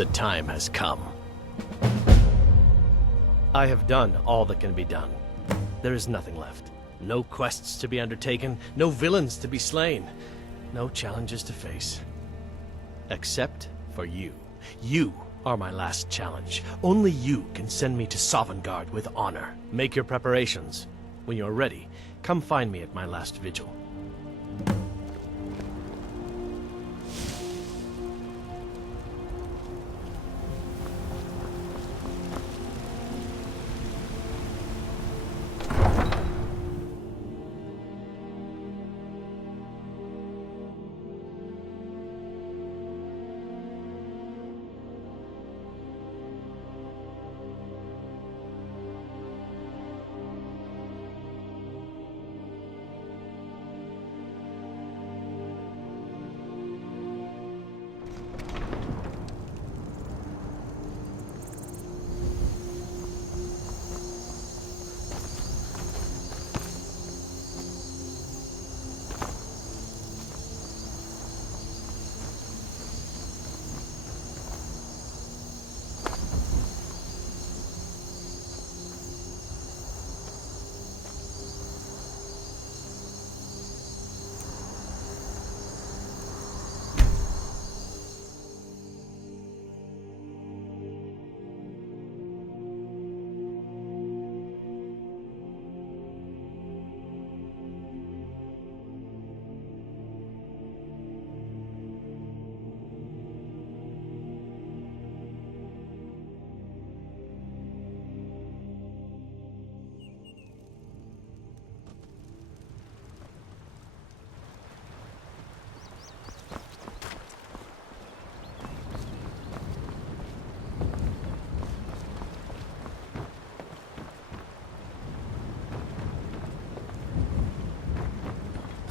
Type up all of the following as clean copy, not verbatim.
The time has come. I have done all that can be done. There is nothing left. No quests to be undertaken, no villains to be slain, no challenges to face. Except for you. You are my last challenge. Only you can send me to Sovngarde with honor. Make your preparations. When you're ready, come find me at my last vigil.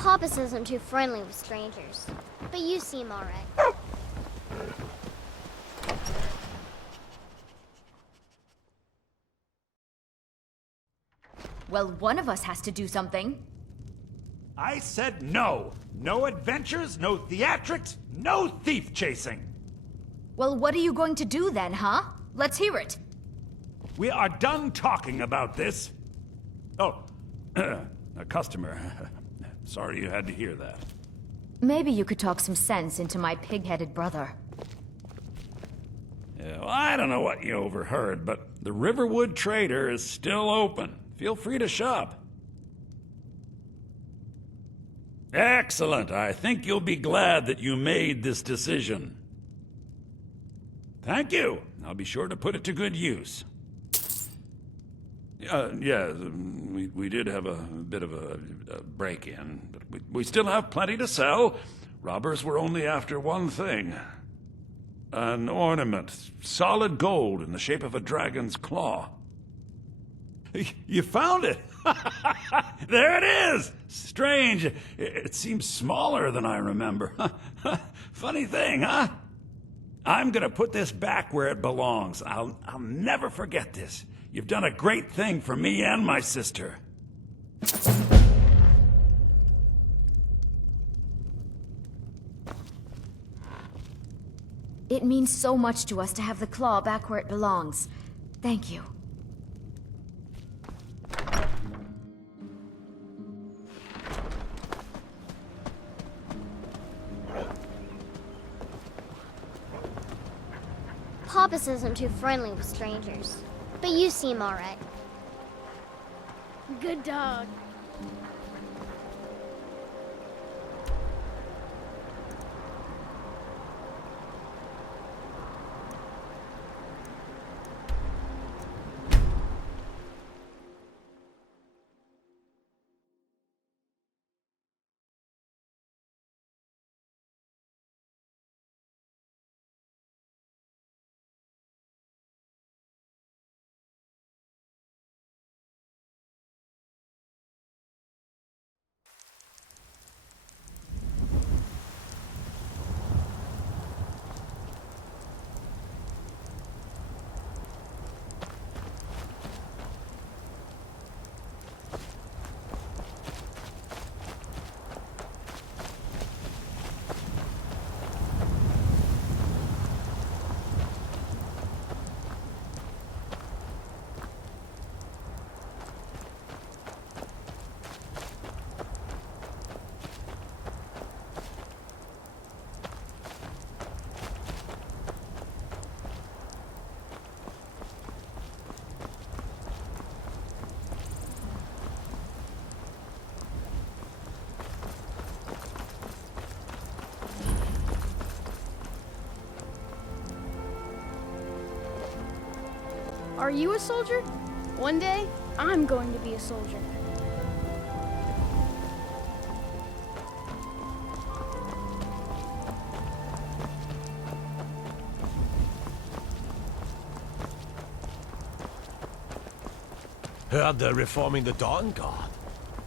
Papa says I'm too friendly with strangers, but you seem alright. Well, one of us has to do something. I said no! No adventures, no theatrics, no thief chasing! Well, what are you going to do then, huh? Let's hear it. We are done talking about this. Oh, a customer. Sorry you had to hear that. Maybe you could talk some sense into my pig-headed brother. Yeah, well, I don't know what you overheard, but the Riverwood Trader is still open. Feel free to shop. Excellent. I think you'll be glad that you made this decision. Thank you. I'll be sure to put it to good use. Yeah, we did have a bit of a break-in, but we still have plenty to sell. Robbers were only after one thing. An ornament, solid gold in the shape of a dragon's claw. You found it! There it is! Strange. It seems smaller than I remember. Funny thing, huh? I'm gonna put this back where it belongs. I'll never forget this. You've done a great thing for me and my sister. It means so much to us to have the claw back where it belongs. Thank you. Papa says I'm too friendly with strangers, but you seem alright. Good dog. Are you a soldier? One day, I'm going to be a soldier. Heard they're reforming the Dawn Guard.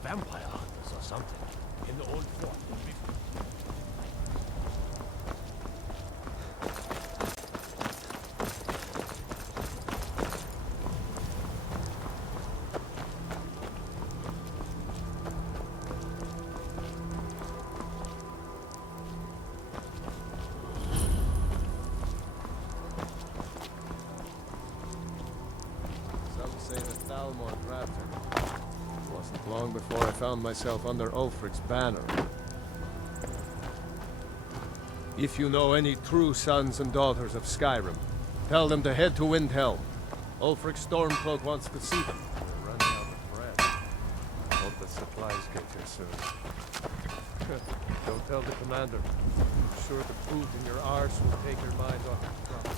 Vampire hunters or something. In the old fort. Wasn't long before I found myself under Ulfric's banner. If you know any true sons and daughters of Skyrim, tell them to head to Windhelm. Ulfric's Stormcloak wants to see them. We're running out of bread. Hope the supplies get here soon. Don't tell the commander. I'm sure the food in your arse will take your mind off the trouble.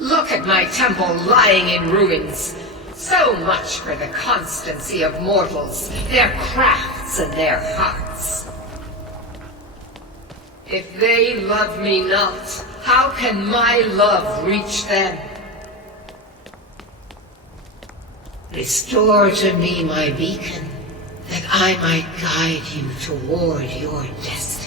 Look at my temple lying in ruins. So much for the constancy of mortals, their crafts and their hearts. If they love me not, how can my love reach them? Restore to me my beacon, that I might guide you toward your destiny.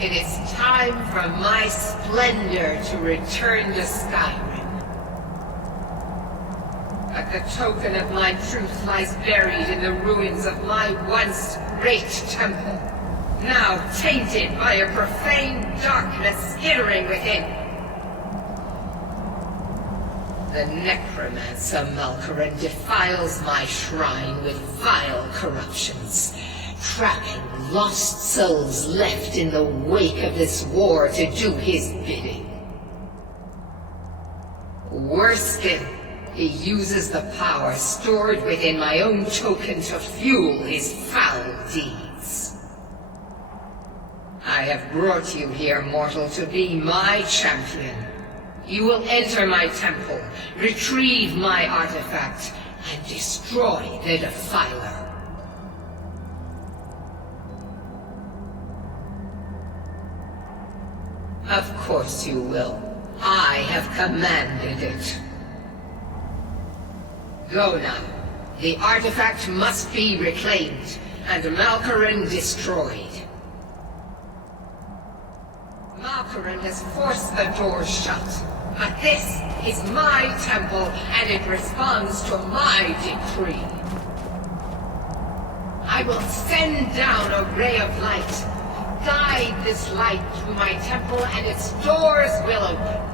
It is time for my splendor to return to Skyrim. But the token of my truth lies buried in the ruins of my once great temple, now tainted by a profane darkness skittering within. The necromancer Malkaran defiles my shrine with vile corruptions, trapping lost souls left in the wake of this war to do his bidding. Worse still, he uses the power stored within my own token to fuel his foul deeds. I have brought you here, mortal, to be my champion. You will enter my temple, retrieve my artifact, and destroy the Defiler. Of course you will. I have commanded it. Go now. The artifact must be reclaimed, and Malkaran destroyed. Malkaran has forced the doors shut, but this is my temple, and it responds to my decree. I will send down a ray of light. Guide this light through my temple, and its doors will open.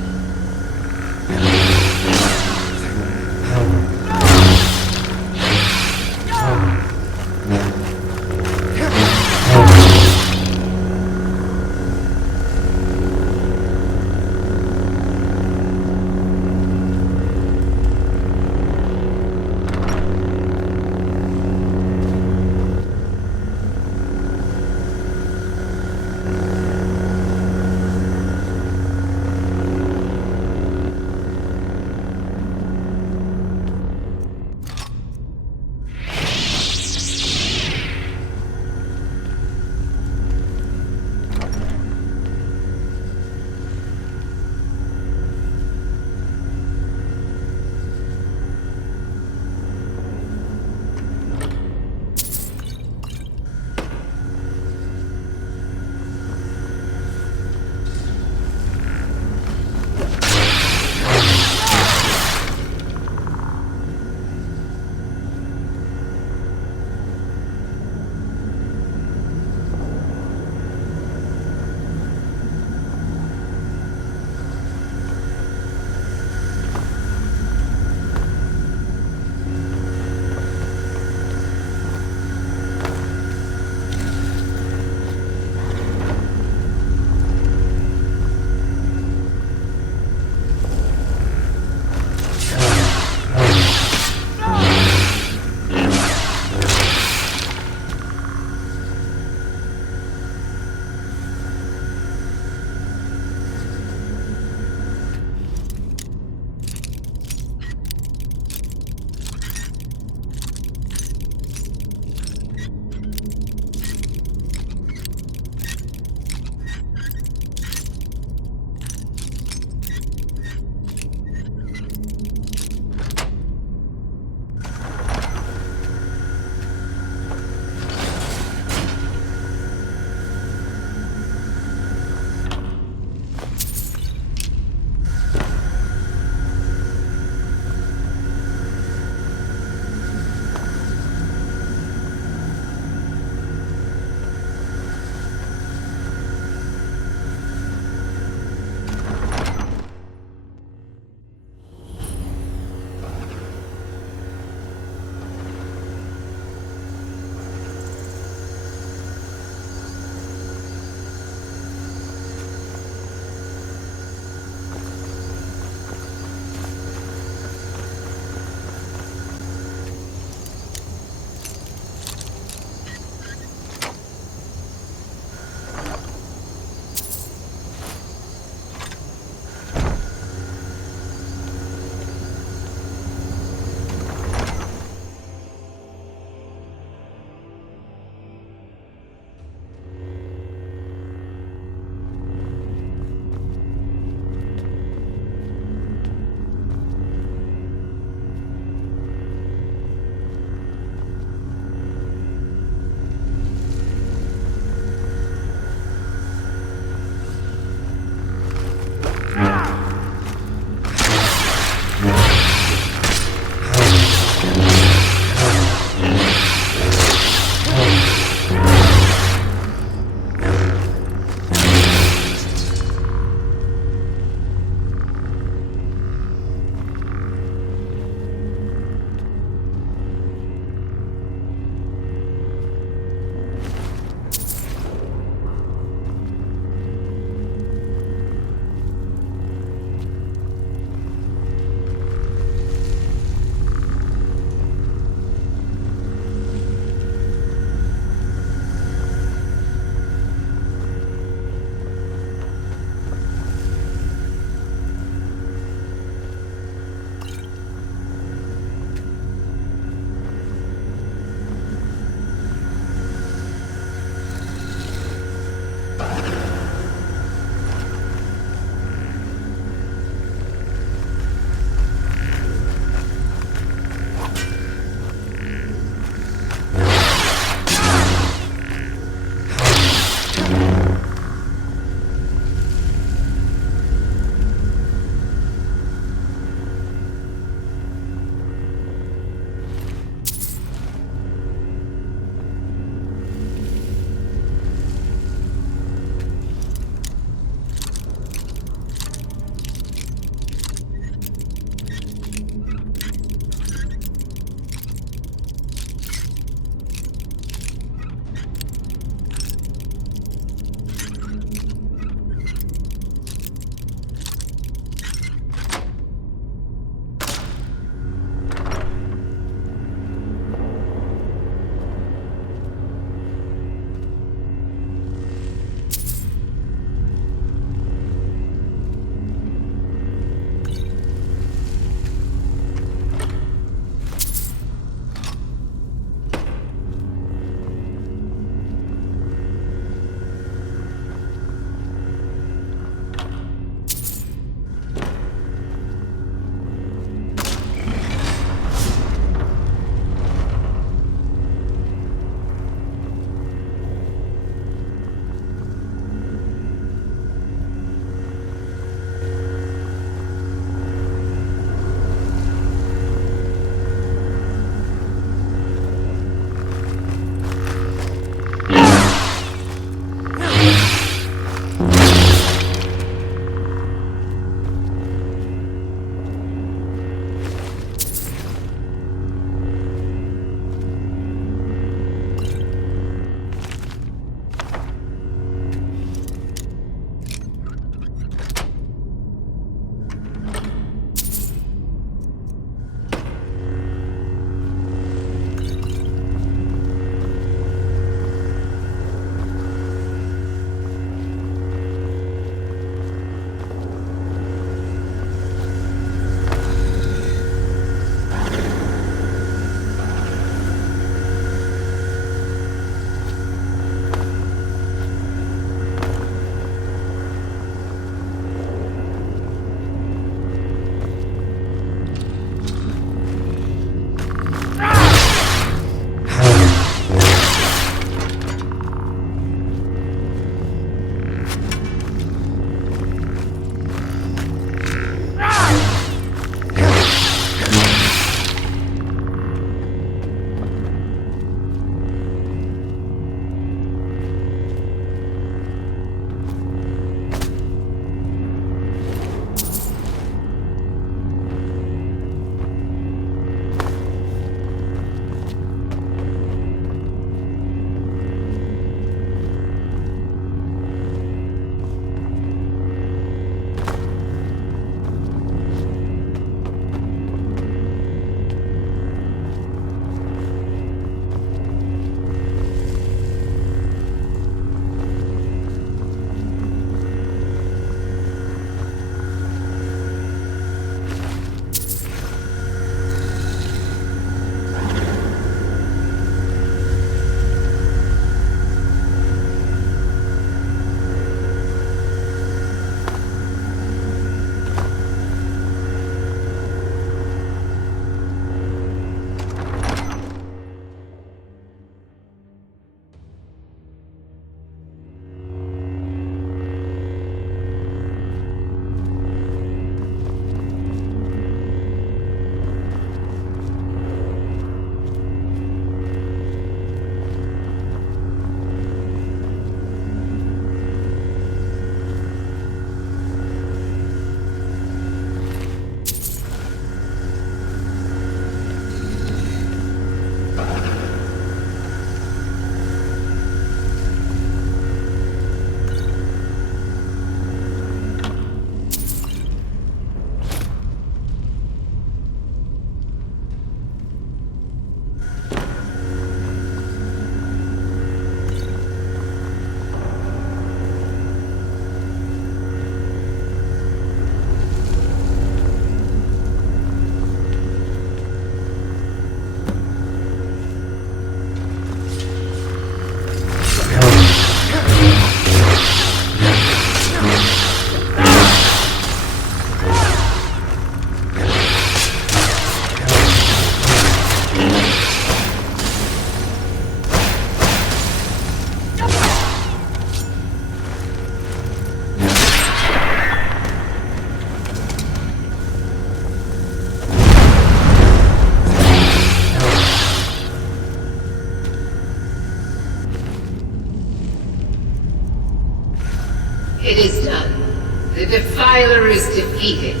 It is done. The Defiler is defeated.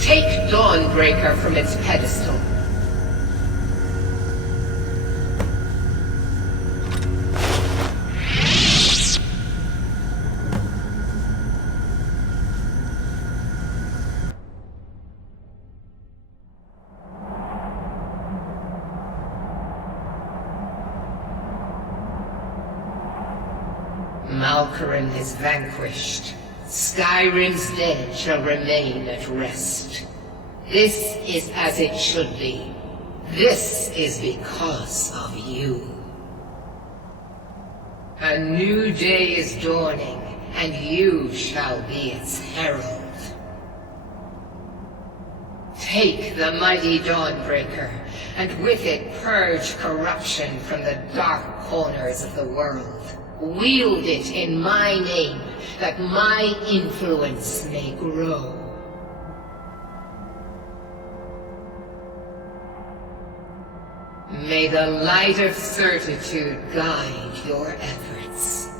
Take Dawnbreaker from its pedestal. Malkaran is vanquished. Skyrim's dead shall remain at rest. This is as it should be. This is because of you. A new day is dawning, and you shall be its herald. Take the mighty Dawnbreaker, and with it purge corruption from the dark corners of the world. Wield it in my name, that my influence may grow. May the light of certitude guide your efforts.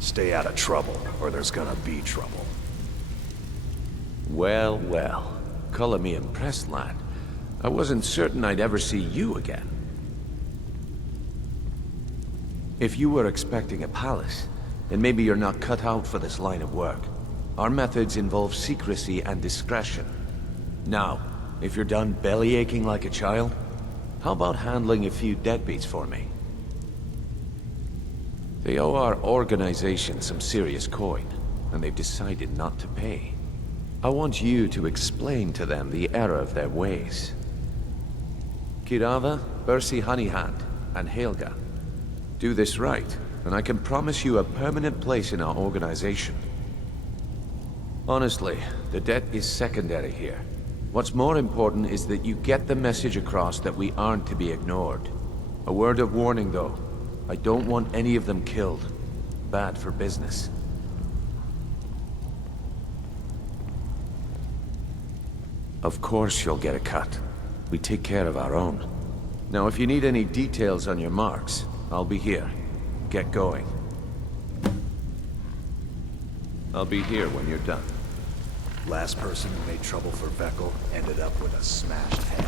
Stay out of trouble, or there's gonna be trouble. Well, well. Color me impressed, lad. I wasn't certain I'd ever see you again. If you were expecting a palace, then maybe you're not cut out for this line of work. Our methods involve secrecy and discretion. Now, if you're done belly-aching like a child, how about handling a few deadbeats for me? They owe our organization some serious coin, and they've decided not to pay. I want you to explain to them the error of their ways. Kirava, Bersi Honeyhand, and Helga. Do this right, and I can promise you a permanent place in our organization. Honestly, the debt is secondary here. What's more important is that you get the message across that we aren't to be ignored. A word of warning, though. I don't want any of them killed. Bad for business. Of course you'll get a cut. We take care of our own. Now, if you need any details on your marks, I'll be here. Get going. I'll be here when you're done. Last person who made trouble for Veckel ended up with a smashed head.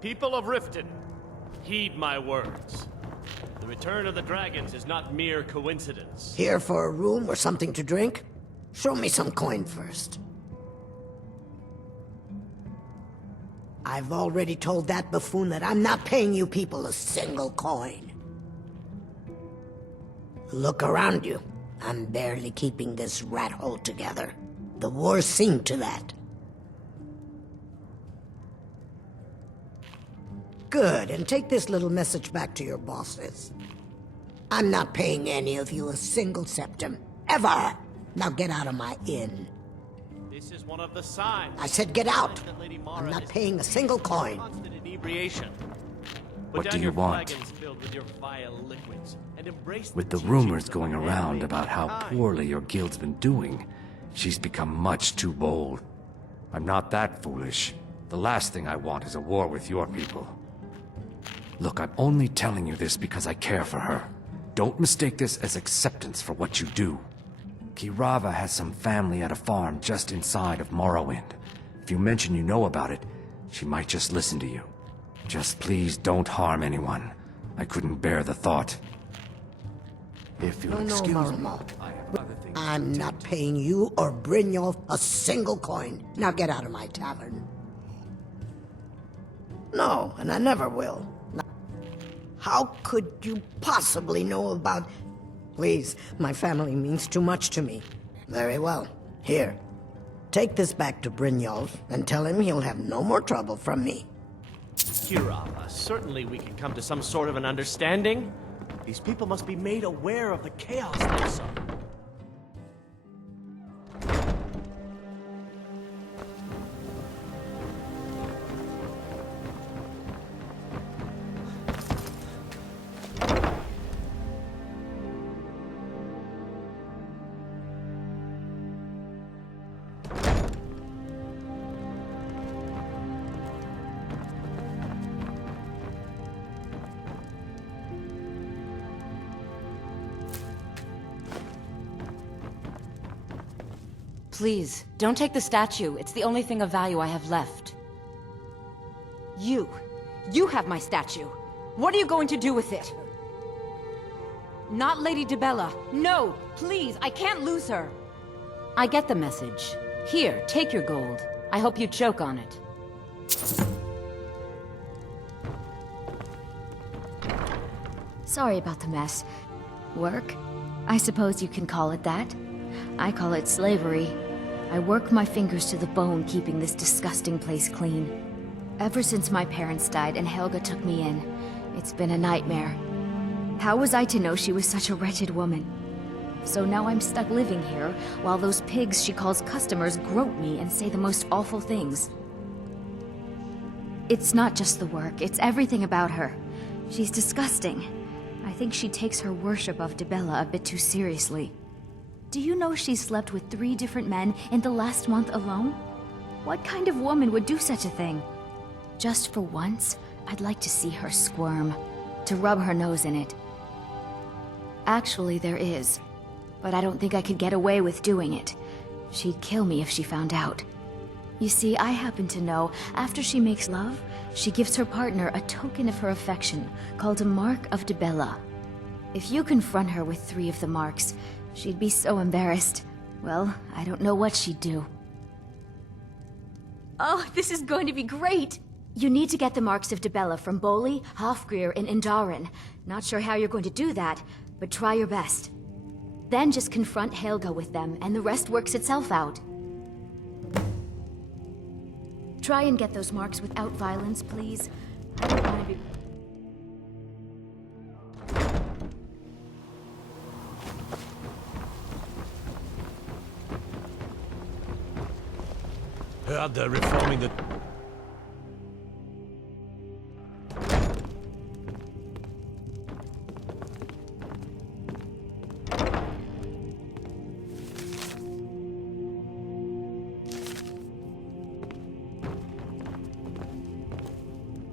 People of Riften, heed my words. The return of the dragons is not mere coincidence. Here for a room or something to drink? Show me some coin first. I've already told that buffoon that I'm not paying you people a single coin. Look around you. I'm barely keeping this rat hole together. The war's seen to that. Good, and take this little message back to your bosses. I'm not paying any of you a single septim. Ever! Now get out of my inn. This is one of the signs. I said get out! I'm not paying a single coin. What do you want? With the rumors going around about how poorly your guild's been doing, she's become much too bold. I'm not that foolish. The last thing I want is a war with your people. Look, I'm only telling you this because I care for her. Don't mistake this as acceptance for what you do. Kirava has some family at a farm just inside of Morrowind. If you mention you know about it, she might just listen to you. Just please don't harm anyone. I couldn't bear the thought. If you'll excuse me, I have other things. I'm not paying you or Brynjolf a single coin. Now get out of my tavern. No, and I never will. How could you possibly know about... Please, my family means too much to me. Very well. Here. Take this back to Brynjolf and tell him he'll have no more trouble from me. Kirava, certainly we can come to some sort of an understanding. These people must be made aware of the chaos they saw. Please, don't take the statue. It's the only thing of value I have left. You have my statue. What are you going to do with it? Not Lady Dibella. No, please, I can't lose her. I get the message. Here, take your gold. I hope you choke on it. Sorry about the mess. Work? I suppose you can call it that. I call it slavery. I work my fingers to the bone keeping this disgusting place clean. Ever since my parents died and Helga took me in, it's been a nightmare. How was I to know she was such a wretched woman? So now I'm stuck living here, while those pigs she calls customers grope me and say the most awful things. It's not just the work, it's everything about her. She's disgusting. I think she takes her worship of Dibella a bit too seriously. Do you know she slept with 3 different men in the last month alone? What kind of woman would do such a thing? Just for once, I'd like to see her squirm, to rub her nose in it. Actually, there is, but I don't think I could get away with doing it. She'd kill me if she found out. You see, I happen to know, after she makes love, she gives her partner a token of her affection, called a Mark of Dibella. If you confront her with 3 of the marks, she'd be so embarrassed. Well, I don't know what she'd do. Oh, this is going to be great! You need to get the marks of Dibella from Boli, Hofgrir, and Indaren. Not sure how you're going to do that, but try your best. Then just confront Helga with them, and the rest works itself out. Try and get those marks without violence, please. I don't want to be... Heard they're reforming the...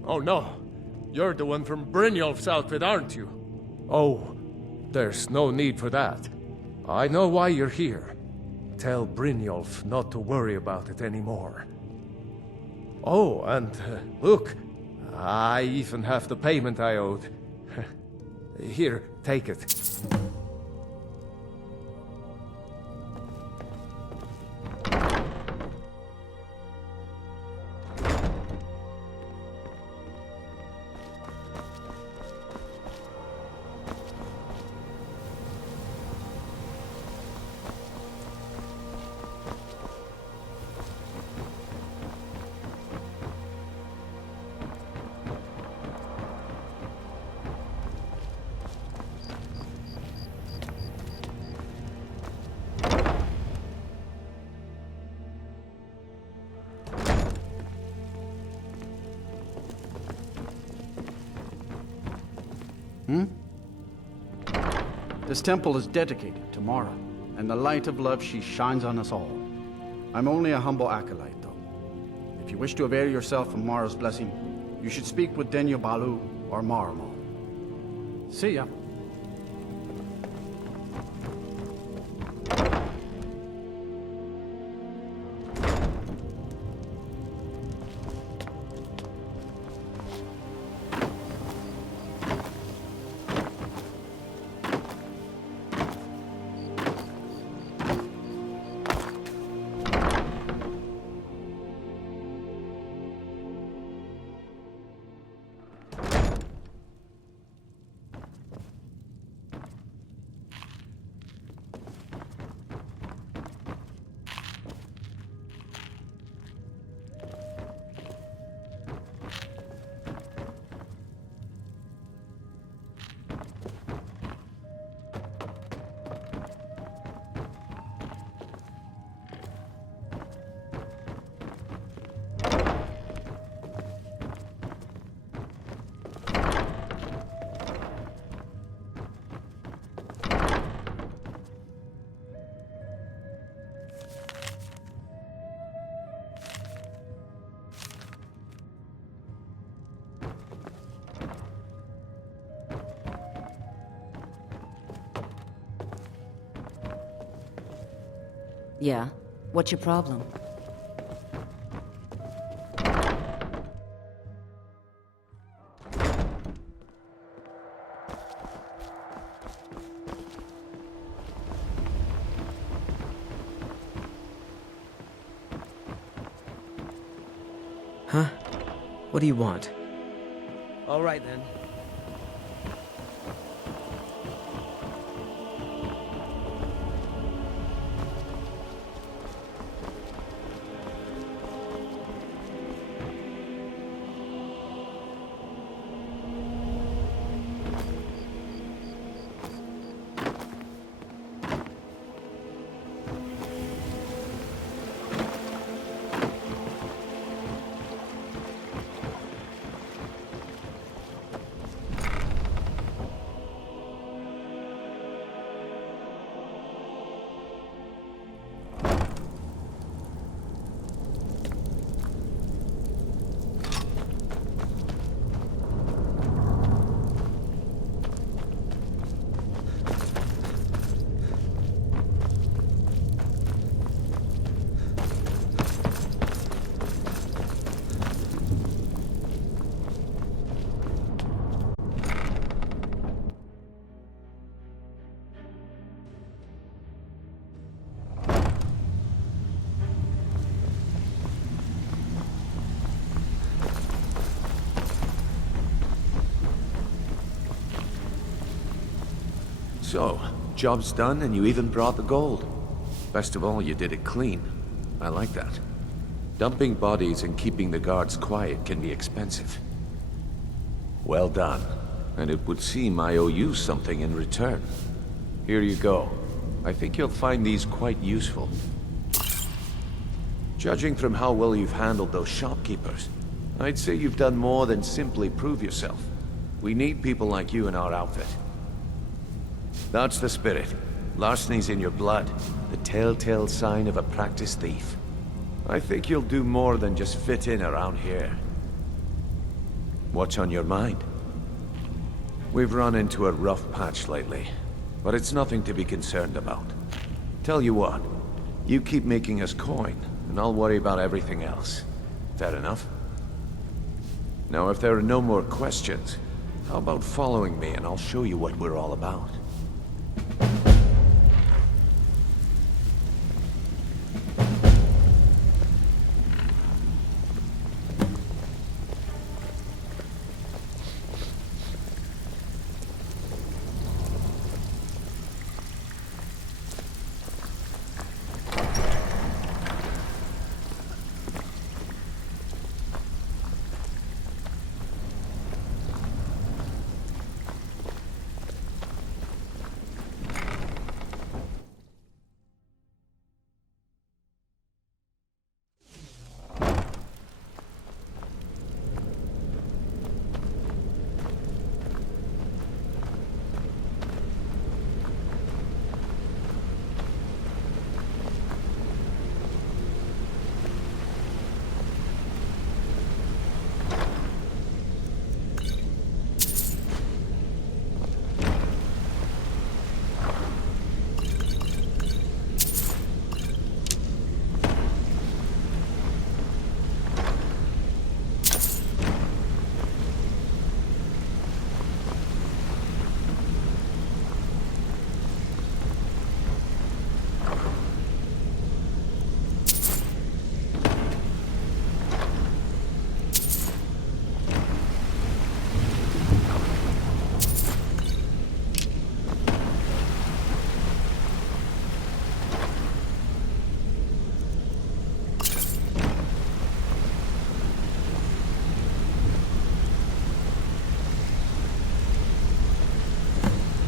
Oh no! You're the one from Brynjolf's outfit, aren't you? Oh, there's no need for that. I know why you're here. Tell Brynjolf not to worry about it anymore. Oh, and look, I even have the payment I owed. Here, take it. This temple is dedicated to Mara, and the light of love she shines on us all. I'm only a humble acolyte, though. If you wish to avail yourself of Mara's blessing, you should speak with Denyo Balu or Maramo. See ya. Yeah? What's your problem? Huh? What do you want? All right, then. So, job's done and you even brought the gold. Best of all, you did it clean. I like that. Dumping bodies and keeping the guards quiet can be expensive. Well done. And it would seem I owe you something in return. Here you go. I think you'll find these quite useful. Judging from how well you've handled those shopkeepers, I'd say you've done more than simply prove yourself. We need people like you in our outfit. That's the spirit. Larceny's in your blood, the telltale sign of a practiced thief. I think you'll do more than just fit in around here. What's on your mind? We've run into a rough patch lately, but it's nothing to be concerned about. Tell you what, you keep making us coin, and I'll worry about everything else. Fair enough? Now, if there are no more questions, how about following me and I'll show you what we're all about?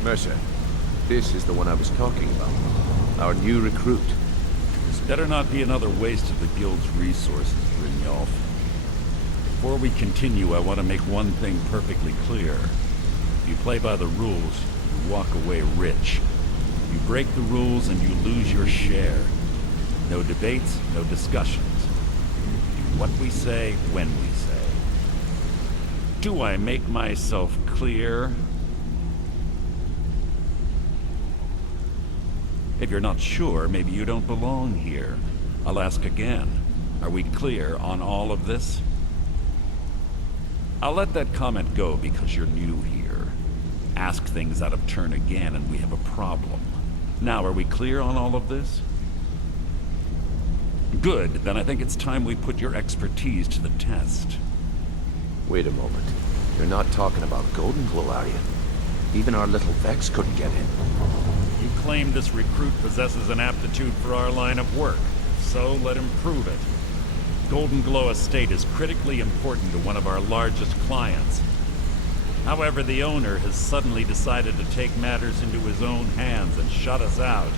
Mercer, this is the one I was talking about. Our new recruit. This better not be another waste of the guild's resources, Brynjolf. Before we continue, I want to make one thing perfectly clear. If you play by the rules, you walk away rich. You break the rules and you lose your share. No debates, no discussions. Do what we say, when we say. Do I make myself clear? If you're not sure, maybe you don't belong here. I'll ask again. Are we clear on all of this? I'll let that comment go because you're new here. Ask things out of turn again and we have a problem. Now, are we clear on all of this? Good, then I think it's time we put your expertise to the test. Wait a moment. You're not talking about Golden Glow, are you? Even our little Vex couldn't get in. You claim this recruit possesses an aptitude for our line of work, so let him prove it. Golden Glow Estate is critically important to one of our largest clients. However, the owner has suddenly decided to take matters into his own hands and shut us out.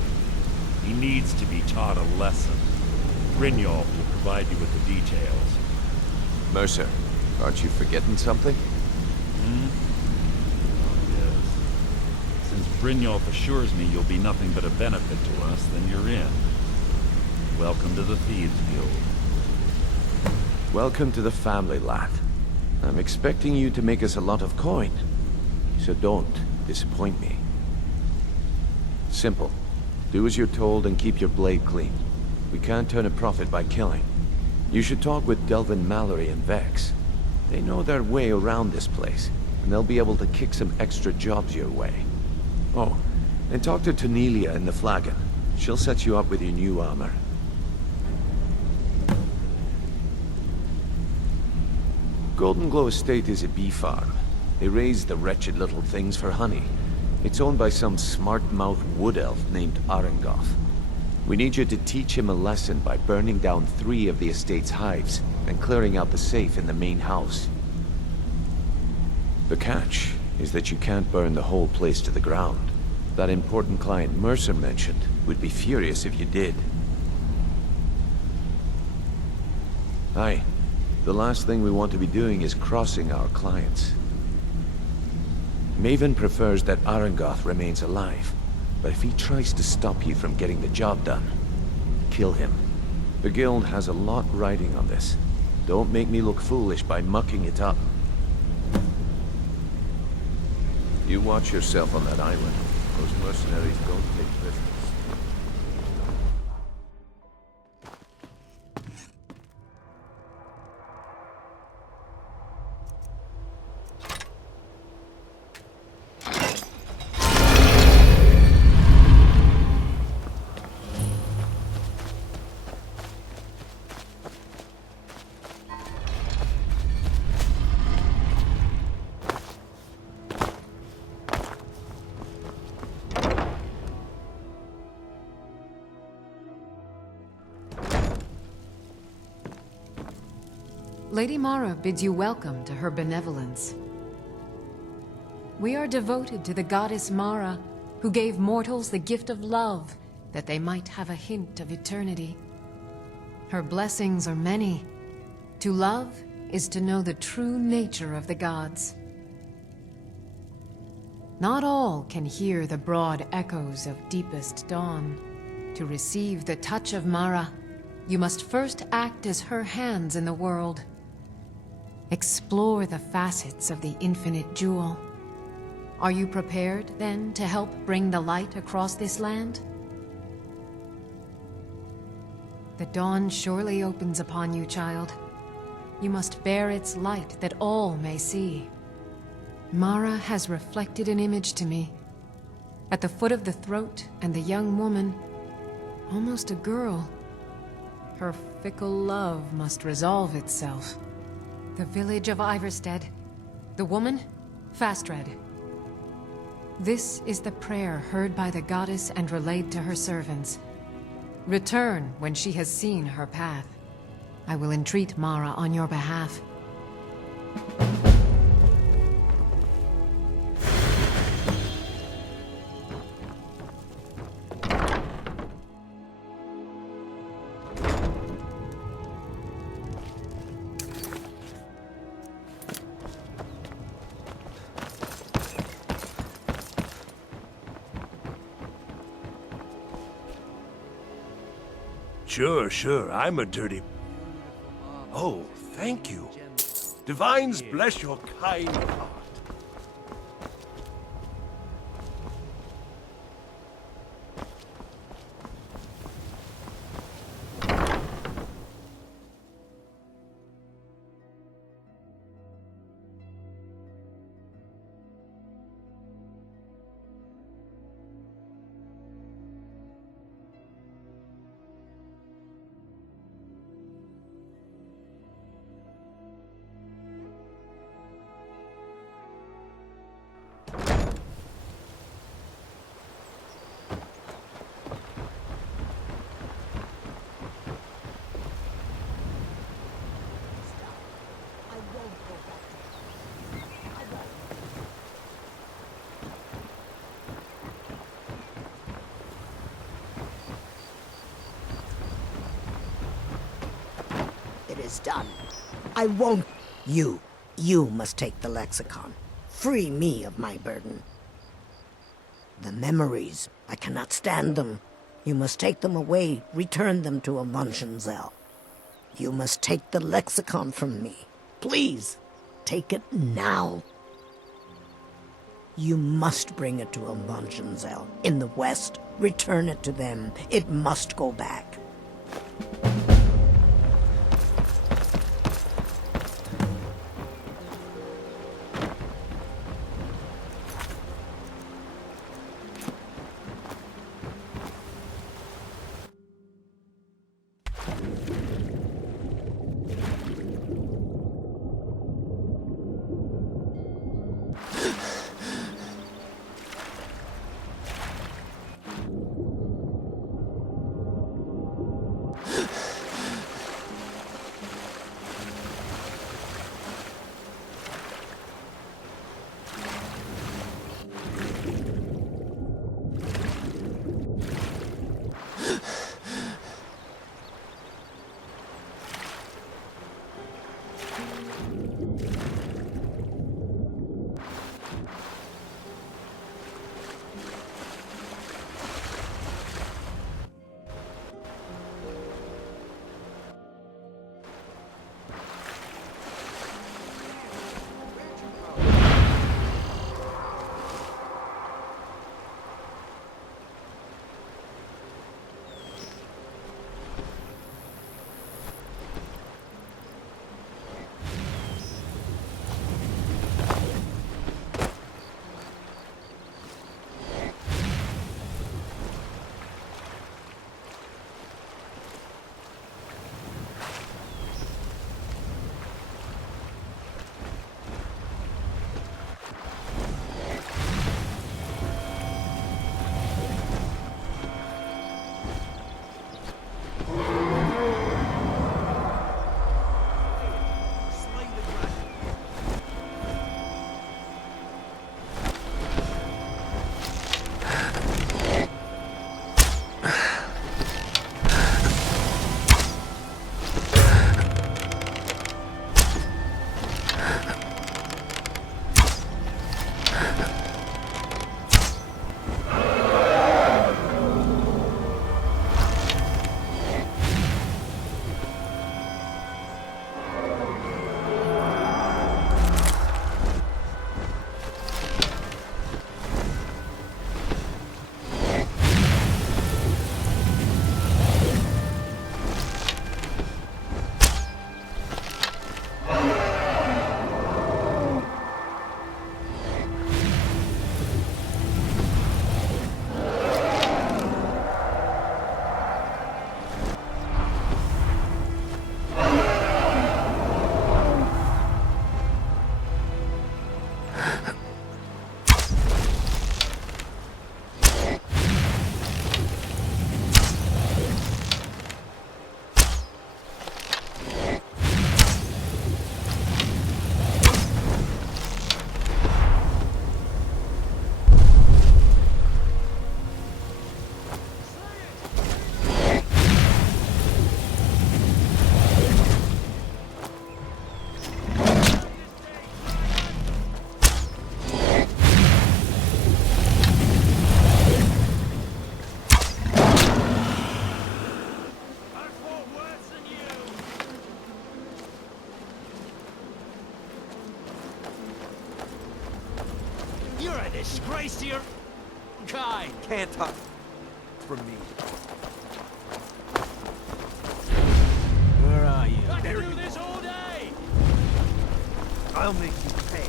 He needs to be taught a lesson. Brynjolf will provide you with the details. Mercer, aren't you forgetting something? Since Brynjolf assures me you'll be nothing but a benefit to us, then you're in. Welcome to the Thieves Guild. Welcome to the family, lad. I'm expecting you to make us a lot of coin, so don't disappoint me. Simple. Do as you're told and keep your blade clean. We can't turn a profit by killing. You should talk with Delvin Mallory and Vex. They know their way around this place, and they'll be able to kick some extra jobs your way. Oh, and talk to Tanelia in the Flagon. She'll set you up with your new armor. Golden Glow Estate is a bee farm. They raise the wretched little things for honey. It's owned by some smart-mouthed wood elf named Arengoth. We need you to teach him a lesson by burning down 3 of the estate's hives and clearing out the safe in the main house. The catch is that you can't burn the whole place to the ground. That important client Mercer mentioned would be furious if you did. Aye. The last thing we want to be doing is crossing our clients. Maven prefers that Arengoth remains alive, but if he tries to stop you from getting the job done, kill him. The guild has a lot riding on this. Don't make me look foolish by mucking it up. You watch yourself on that island. Those mercenaries don't take prisoners. Lady Mara bids you welcome to her benevolence. We are devoted to the goddess Mara, who gave mortals the gift of love, that they might have a hint of eternity. Her blessings are many. To love is to know the true nature of the gods. Not all can hear the broad echoes of deepest dawn. To receive the touch of Mara, you must first act as her hands in the world. Explore the facets of the infinite jewel. Are you prepared, then, to help bring the light across this land? The dawn surely opens upon you, child. You must bear its light that all may see. Mara has reflected an image to me. At the foot of the throat and the young woman, almost a girl. Her fickle love must resolve itself. The village of Iverstead. The woman, Fastred. This is the prayer heard by the goddess and relayed to her servants. Return when she has seen her path. I will entreat Mara on your behalf. Sure, I'm a dirty... Oh, thank you. Divines bless your kind heart. Done. I won't. You must take the lexicon. Free me of my burden. The memories, I cannot stand them. You must take them away, return them to Avuntionzel. You must take the lexicon from me. Please, take it now. You must bring it to Avuntionzel. In the west, return it to them. It must go back. Disgrace to your kind. Can't talk from me. Where are you? I can do this all day! I'll make you pay.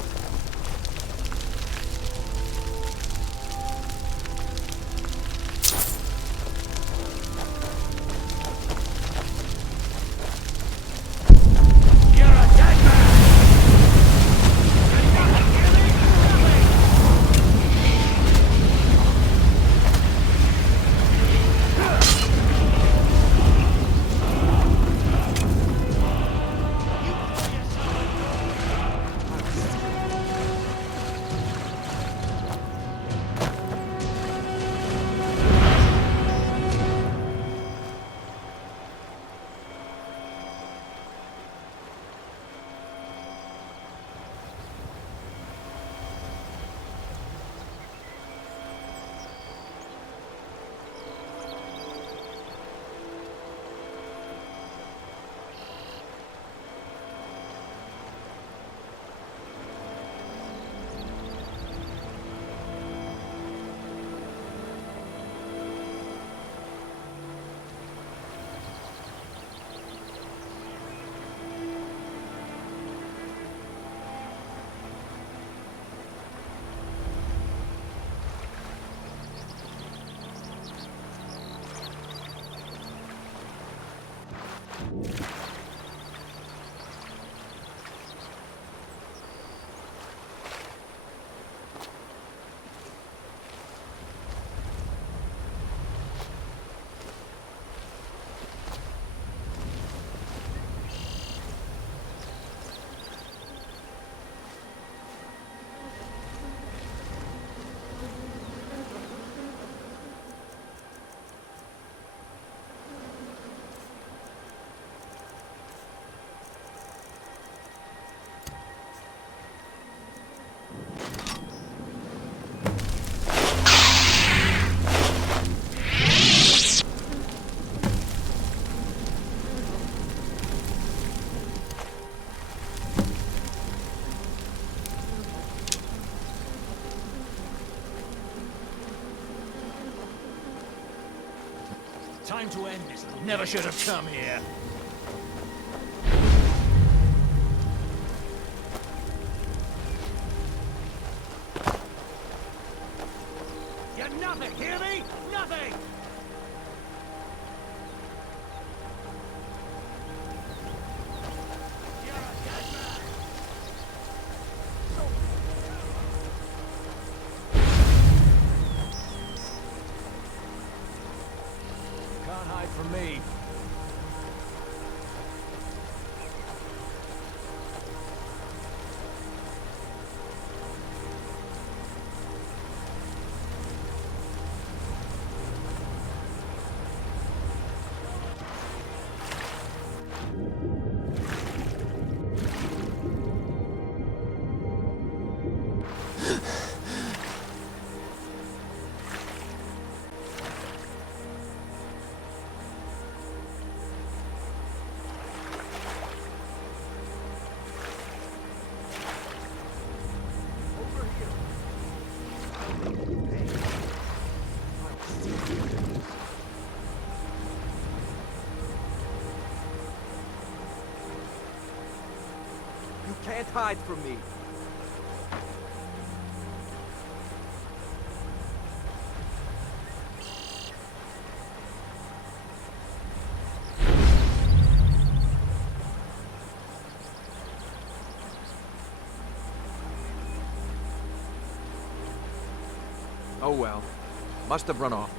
Time to end this. Never should have come here. You're nothing, hear me? Nothing! Can't hide from me. You can't hide from me. Oh well. Must have run off.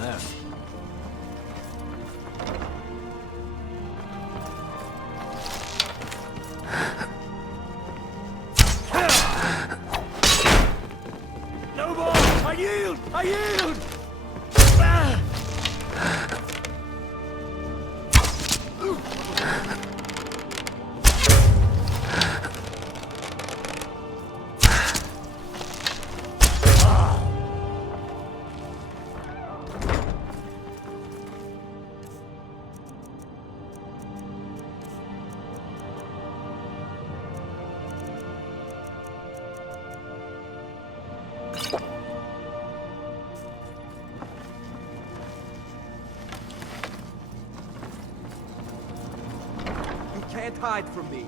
there. No more! I yield! I yield! Can't hide from me.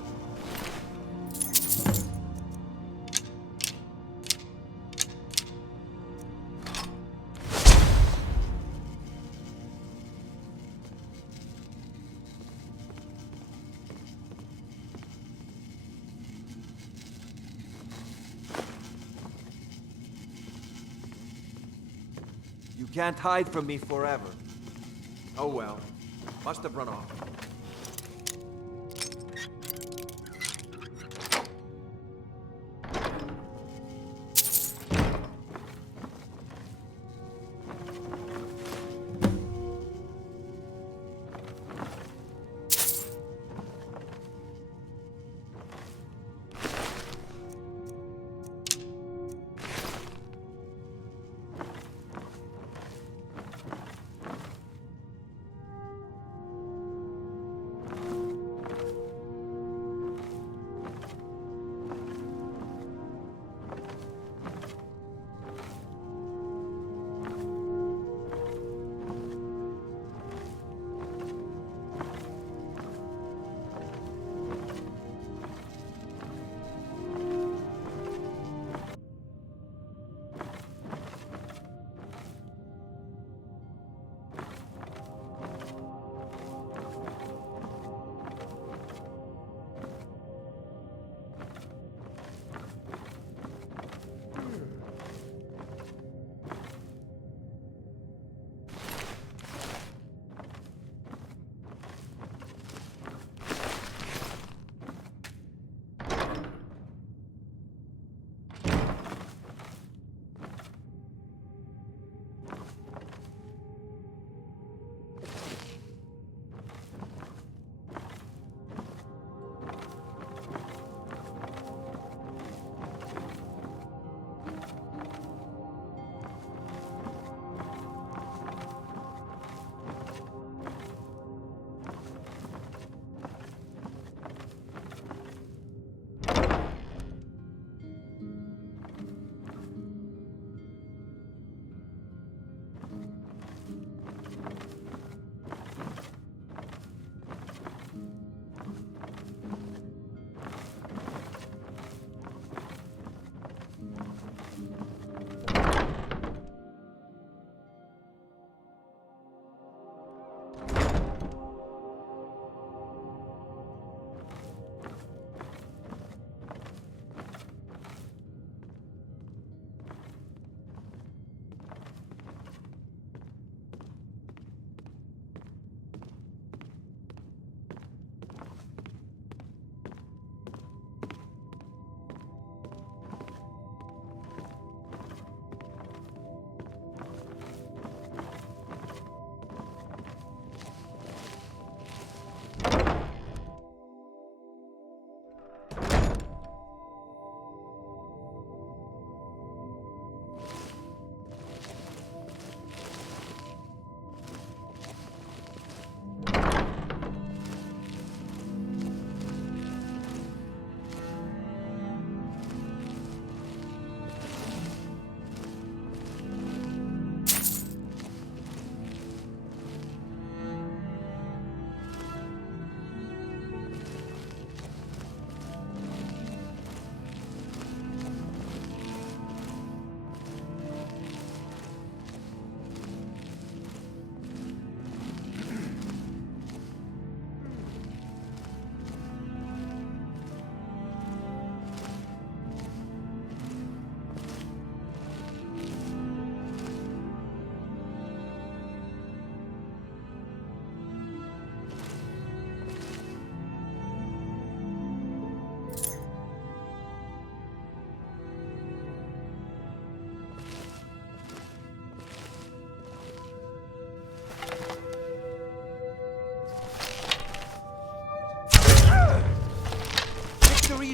You can't hide from me forever. Oh well. Must have run off.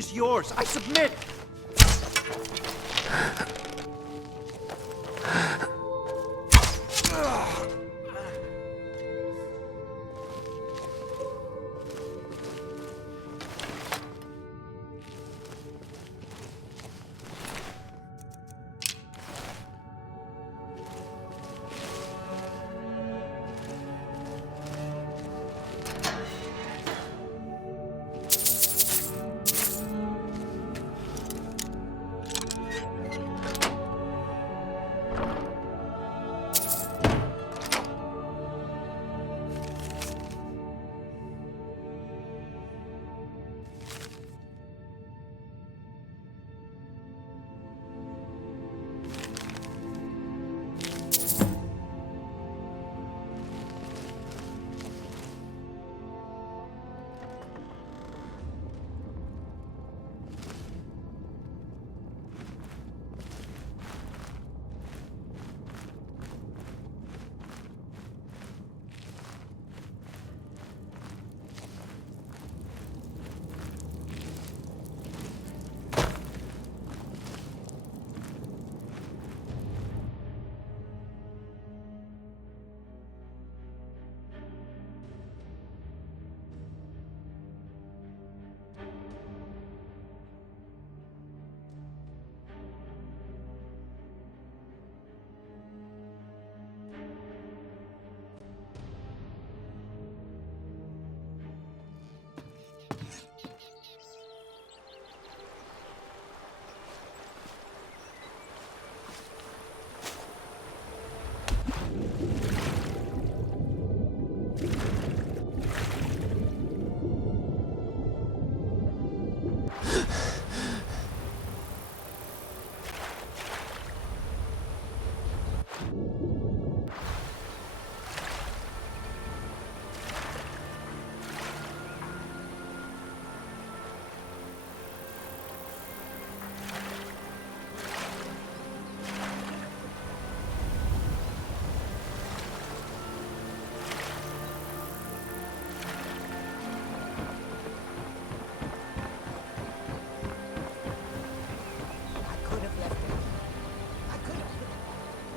is yours. I submit.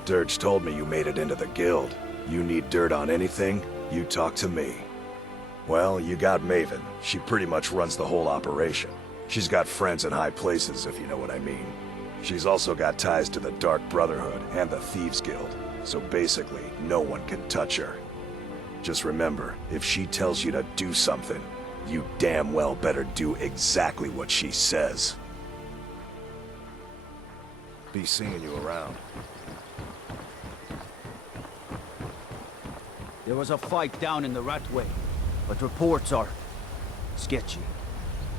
Dirge told me you made it into the guild. You need dirt on anything, you talk to me. Well, you got Maven. She pretty much runs the whole operation. She's got friends in high places, if you know what I mean. She's also got ties to the Dark Brotherhood and the Thieves Guild, so basically, no one can touch her. Just remember, if she tells you to do something, you damn well better do exactly what she says. Be seeing you around. There was a fight down in the Ratway, but reports are sketchy.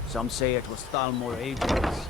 Some say it was Thalmor agents.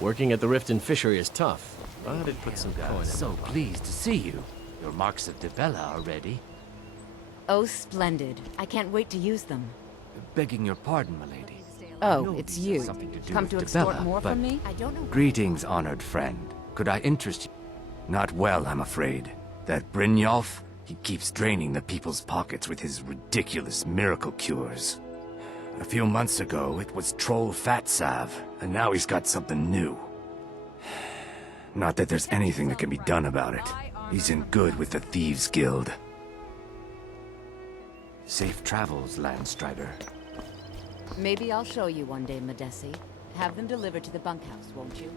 Working at the Rift and Fishery is tough, but it puts some coin in. So pleased to see you. Your marks of Dibella are ready. Oh, splendid. I can't wait to use them. Begging your pardon, milady. Oh, it's you. Something to do Come with to extort Dibella, more but from me? I don't know. Greetings, honored friend. Could I interest you? Not well, I'm afraid. That Brynjolf, he keeps draining the people's pockets with his ridiculous miracle cures. A few months ago, it was Troll Fat Salve, and now he's got something new. Not that there's anything that can be done about it. He's in good with the Thieves Guild. Safe travels, Landstrider. Maybe I'll show you one day, Madesi. Have them delivered to the bunkhouse, won't you?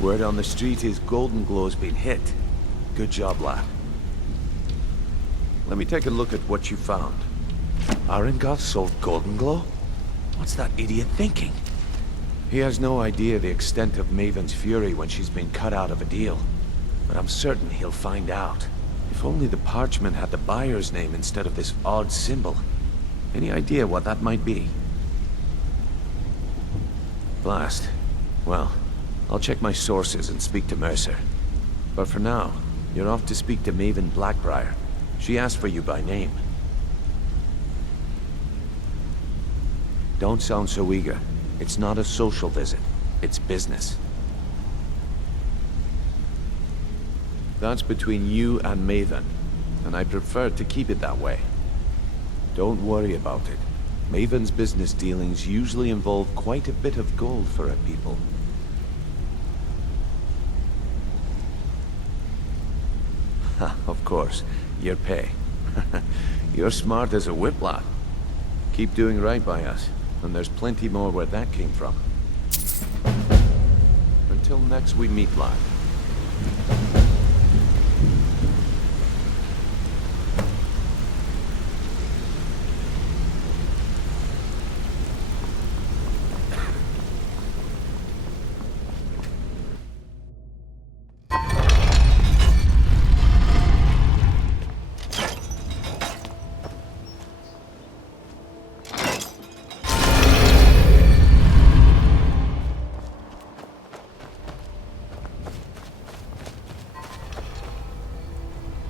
Word on the street is Golden Glow's been hit. Good job, lad. Let me take a look at what you found. Arengoth sold Golden Glow? What's that idiot thinking? He has no idea the extent of Maven's fury when she's been cut out of a deal. But I'm certain he'll find out. If only the parchment had the buyer's name instead of this odd symbol. Any idea what that might be? Blast. Well, I'll check my sources and speak to Mercer. But for now, you're off to speak to Maven Blackbriar. She asked for you by name. Don't sound so eager. It's not a social visit. It's business. That's between you and Maven, and I prefer to keep it that way. Don't worry about it. Maven's business dealings usually involve quite a bit of gold for her people. Of course, your pay. You're smart as a whip, lad. Keep doing right by us, and there's plenty more where that came from. Until next we meet, lad.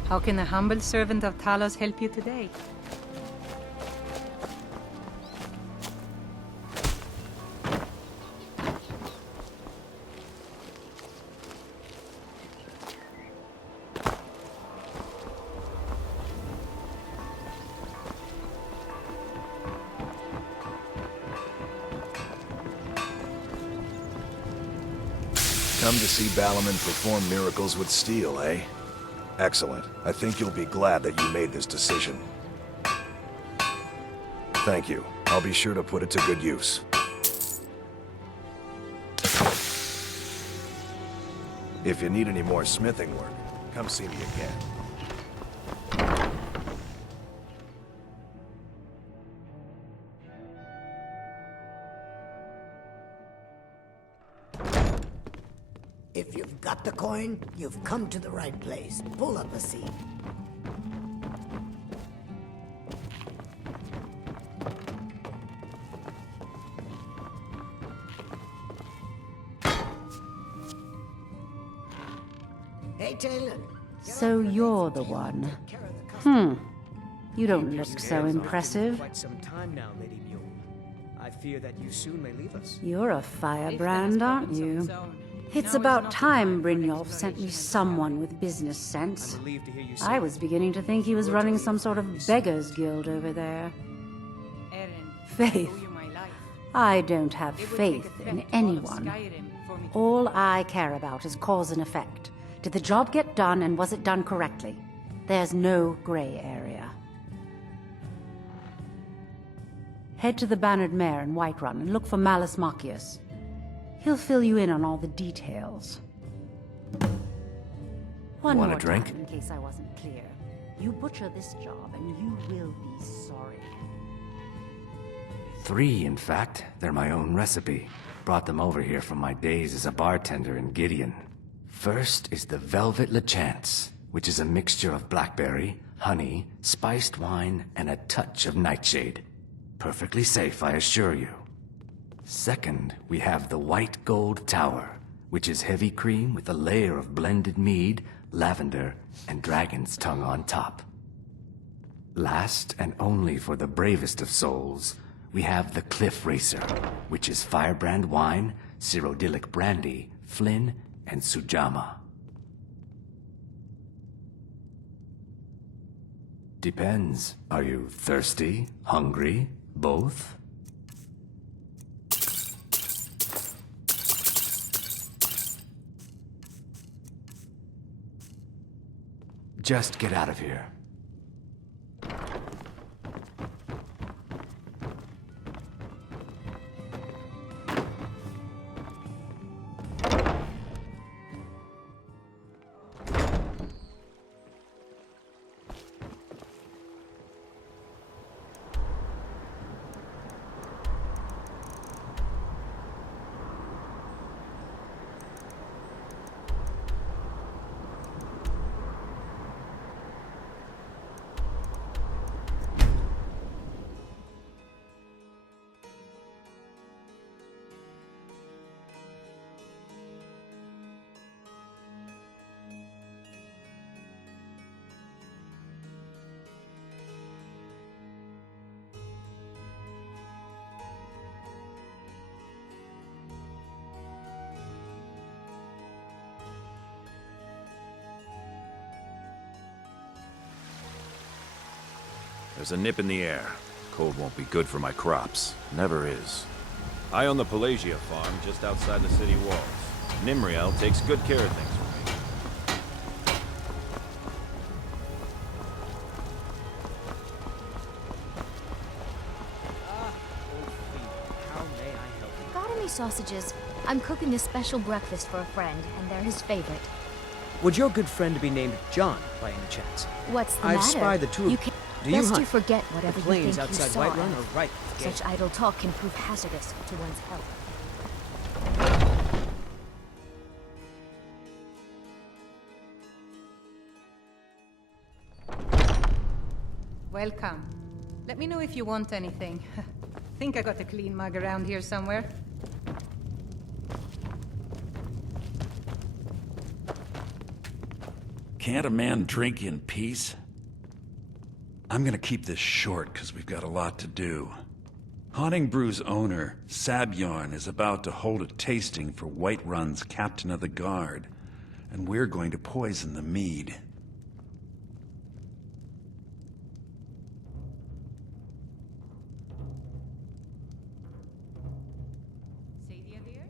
How can a humble servant of Talos help you today? Come to see Balaman perform miracles with steel, eh? Excellent. I think you'll be glad that you made this decision. Thank you. I'll be sure to put it to good use. If you need any more smithing work, come see me again. If you've got the coin, you've come to the right place. Pull up a seat. Hey, Taylor. So you're the one. You don't look so impressive. Quite some time now, Lady Mule. I fear that you soon may leave us. You're a firebrand, aren't you? It's about time Brynjolf sent me someone with business sense. I was beginning to think he was running some sort of beggars guild over there. Faith. I don't have faith in anyone. All I care about is cause and effect. Did the job get done, and was it done correctly? There's no gray area. Head to the Bannered Mare in Whiterun and look for Malus Machius. He'll fill you in on all the details. One Want a more drink? time, in case I wasn't clear. You butcher this job, and you will be sorry. 3, in fact. They're my own recipe. Brought them over here from my days as a bartender in Gideon. First is the Velvet Lechance, which is a mixture of blackberry, honey, spiced wine, and a touch of nightshade. Perfectly safe, I assure you. Second, we have the White Gold Tower, which is heavy cream with a layer of blended mead, lavender, and dragon's tongue on top. Last, and only for the bravest of souls, we have the Cliff Racer, which is firebrand wine, Cyrodiilic brandy, Flynn, and Sujamma. Depends. Are you thirsty? Hungry? Both? Just get out of here. There's a nip in the air. Cold won't be good for my crops. Never is. I own the Pelagia farm just outside the city walls. Nimriel takes good care of things for me. How may I help you? Got any sausages? I'm cooking a special breakfast for a friend, and they're his favorite. Would your good friend be named John, by any chance? What's the I've matter? spied the two of You can... Do you Lest hunt? you forget whatever The you plains think you outside saw. Whiterun are ripe with game. Such idle talk can prove hazardous to one's health. Welcome. Let me know if you want anything. Think I got a clean mug around here somewhere. Can't a man drink in peace? I'm gonna keep this short, because we've got a lot to do. Haunting Brew's owner, Sabjorn, is about to hold a tasting for Whiterun's Captain of the Guard, and we're going to poison the mead. Sadia dear?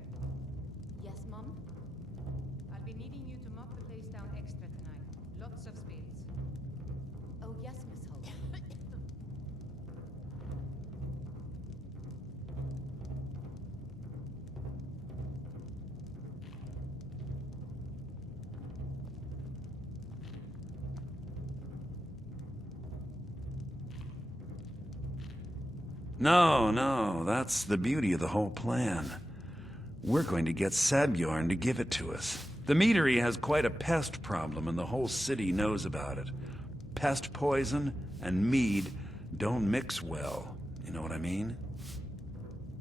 Yes, Mom? I'll be needing you to mop the place down extra tonight. Lots of spills. Oh, yes, Miss Holt. No, that's the beauty of the whole plan. We're going to get Sabjorn to give it to us. The meadery has quite a pest problem, and the whole city knows about it. Pest poison and mead don't mix well, you know what I mean?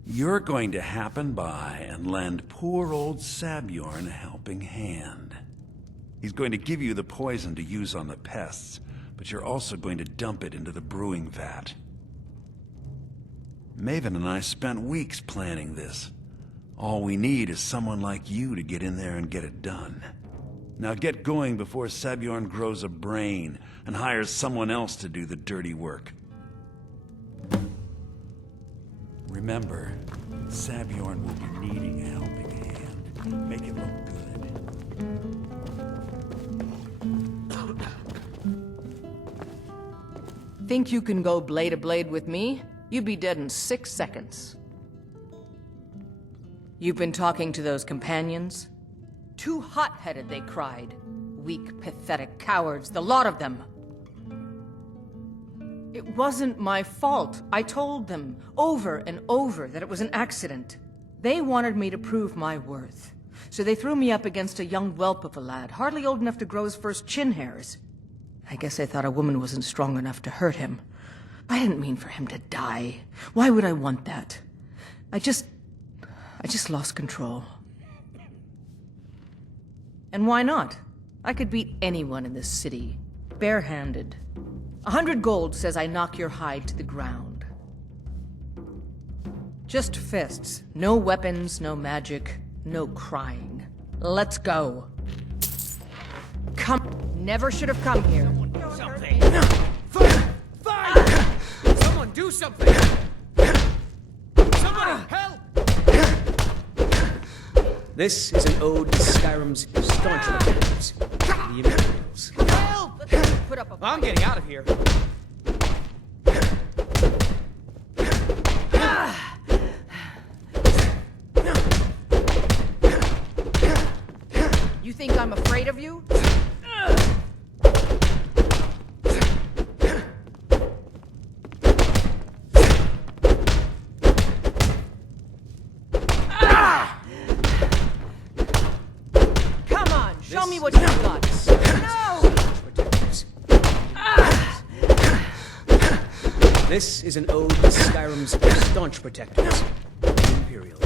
You're going to happen by and lend poor old Sabjorn a helping hand. He's going to give you the poison to use on the pests, but you're also going to dump it into the brewing vat. Maven and I spent weeks planning this. All we need is someone like you to get in there and get it done. Now get going before Sabjorn grows a brain and hires someone else to do the dirty work. Remember, Sabjorn will be needing a helping hand. Make it look good. Think you can go blade to blade with me? You'd be dead in 6 seconds. You've been talking to those companions? Too hot-headed, they cried. Weak, pathetic cowards, the lot of them. It wasn't my fault. I told them over and over that it was an accident. They wanted me to prove my worth. So they threw me up against a young whelp of a lad, hardly old enough to grow his first chin hairs. I guess they thought a woman wasn't strong enough to hurt him. I didn't mean for him to die. Why would I want that? I just lost control. And why not? I could beat anyone in this city, barehanded. 100 gold says I knock your hide to the ground. Just fists. No weapons, no magic, no crying. Let's go. Come. Never should have come here. Something. Fire! Someone do something! Somebody help! This is an ode to Skyrim's staunch defenders, the Imperials. Help! Put up a I'm getting out of here. You think I'm afraid of you? Come on, show me what you've got. No! This is an ode to Skyrim's staunch protectors, the Imperials.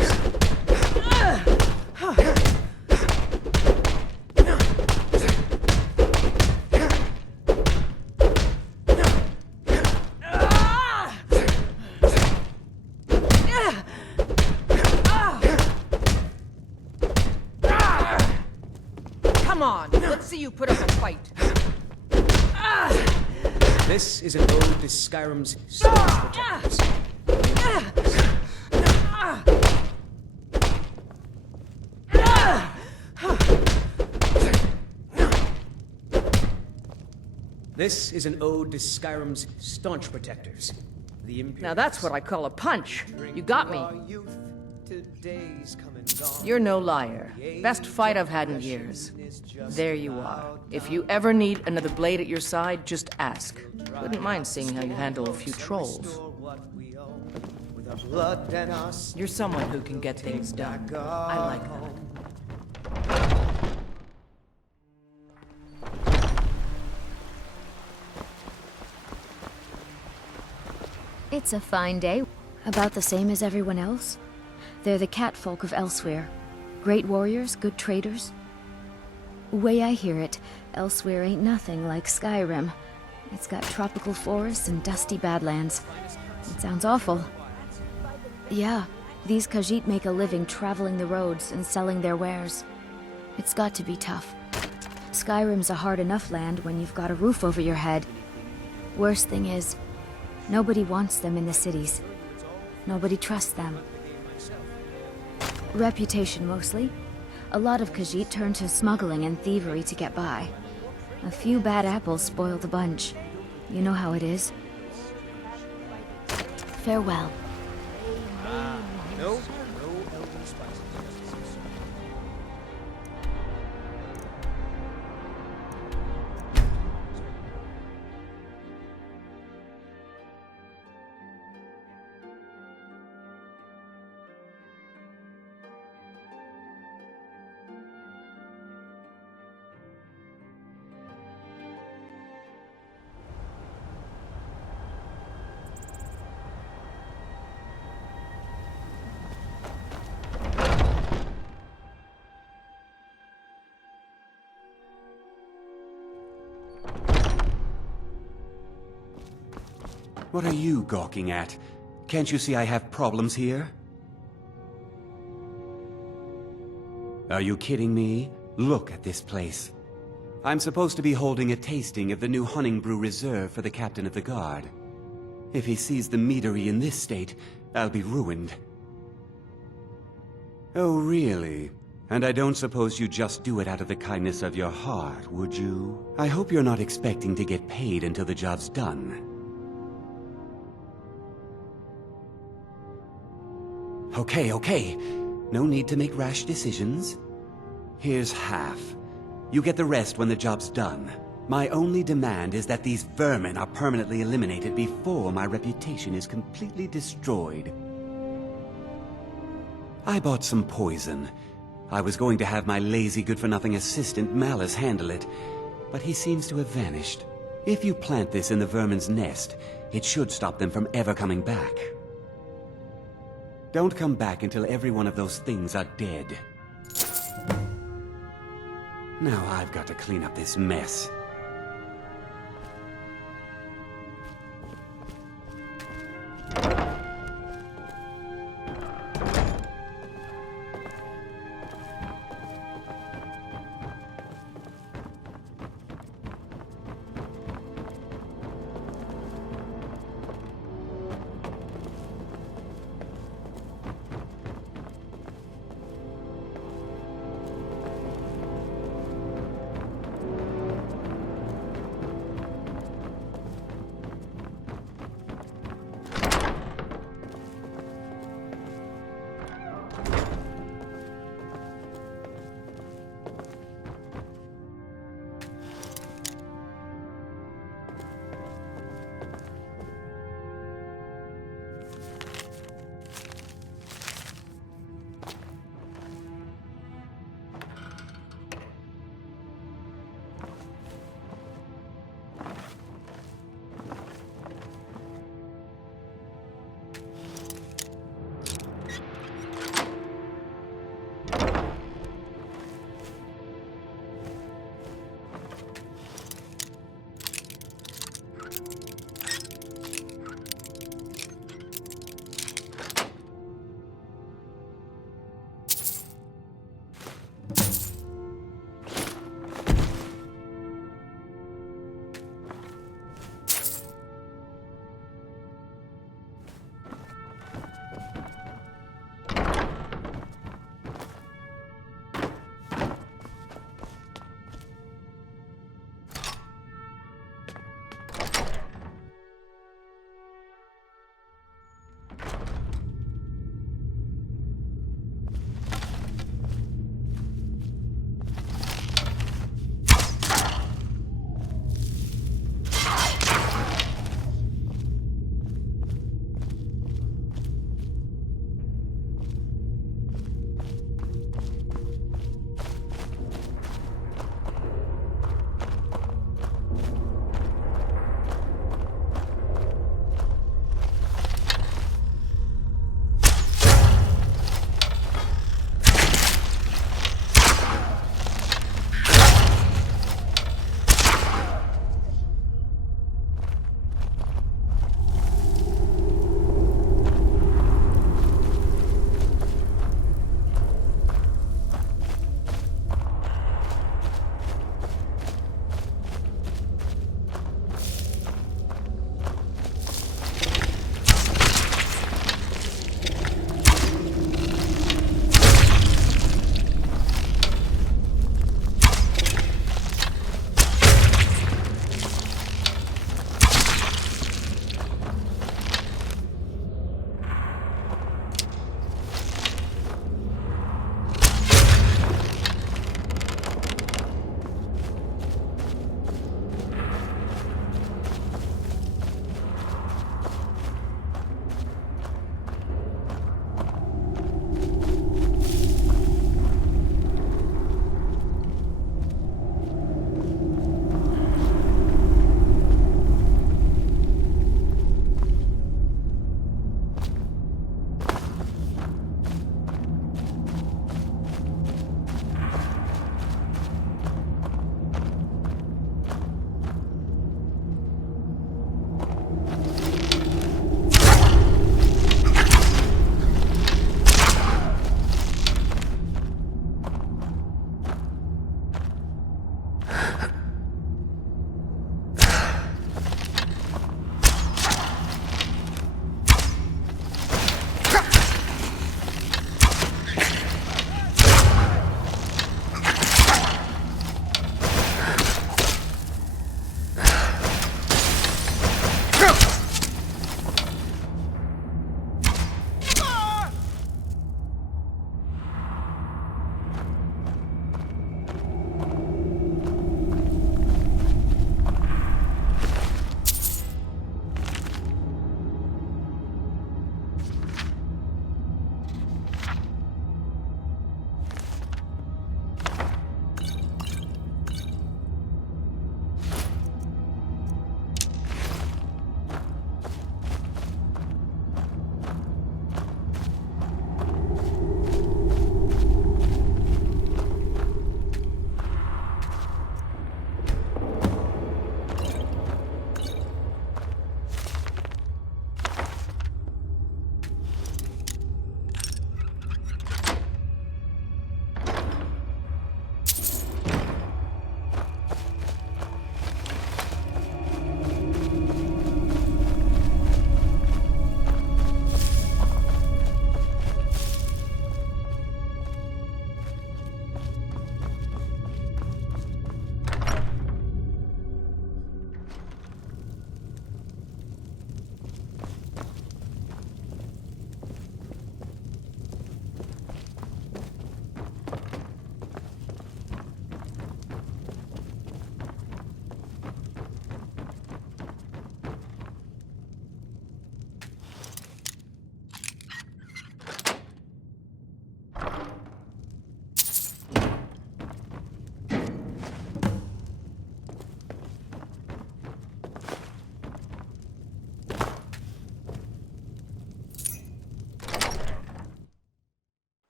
This This is an ode to Skyrim's staunch protectors. This is an ode to Skyrim's staunch protectors. The Imperials. Now that's what I call a punch. You got me. You're no liar. Best fight I've had in years. There you are. If you ever need another blade at your side, just ask. Wouldn't mind seeing how you handle a few trolls. You're someone who can get things done. I like that. It's a fine day. About the same as everyone else. They're the catfolk of Elsewhere. Great warriors, good traders. Way I hear it, Elsewhere ain't nothing like Skyrim. It's got tropical forests and dusty badlands. It sounds awful. Yeah, these Khajiit make a living traveling the roads and selling their wares. It's got to be tough. Skyrim's a hard enough land when you've got a roof over your head. Worst thing is, nobody wants them in the cities. Nobody trusts them. Reputation, mostly. A lot of Khajiit turn to smuggling and thievery to get by. A few bad apples spoil the bunch. You know how it is. Farewell. No. What are you gawking at? Can't you see I have problems here? Are you kidding me? Look at this place. I'm supposed to be holding a tasting of the new Hunting Brew Reserve for the Captain of the Guard. If he sees the meadery in this state, I'll be ruined. Oh, really? And I don't suppose you just do it out of the kindness of your heart, would you? I hope you're not expecting to get paid until the job's done. Okay. No need to make rash decisions. Here's half. You get the rest when the job's done. My only demand is that these vermin are permanently eliminated before my reputation is completely destroyed. I bought some poison. I was going to have my lazy good-for-nothing assistant Malice handle it, but he seems to have vanished. If you plant this in the vermin's nest, it should stop them from ever coming back. Don't come back until every one of those things are dead. Now I've got to clean up this mess.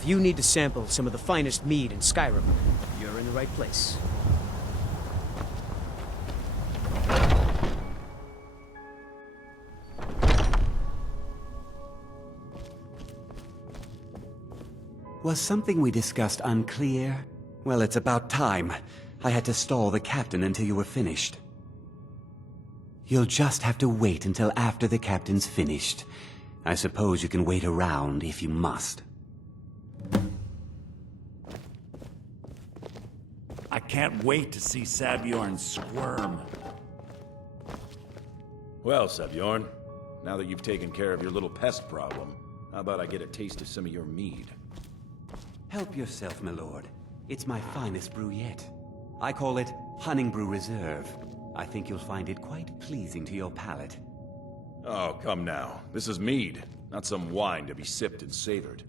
If you need to sample some of the finest mead in Skyrim, you're in the right place. Was something we discussed unclear? Well, it's about time. I had to stall the captain until you were finished. You'll just have to wait until after the captain's finished. I suppose you can wait around if you must. I can't wait to see Sabjorn squirm. Well, Sabjorn, now that you've taken care of your little pest problem, how about I get a taste of some of your mead? Help yourself, my lord. It's my finest brew yet. I call it Honningbrew Reserve. I think you'll find it quite pleasing to your palate. Oh, come now. This is mead, not some wine to be sipped and savored.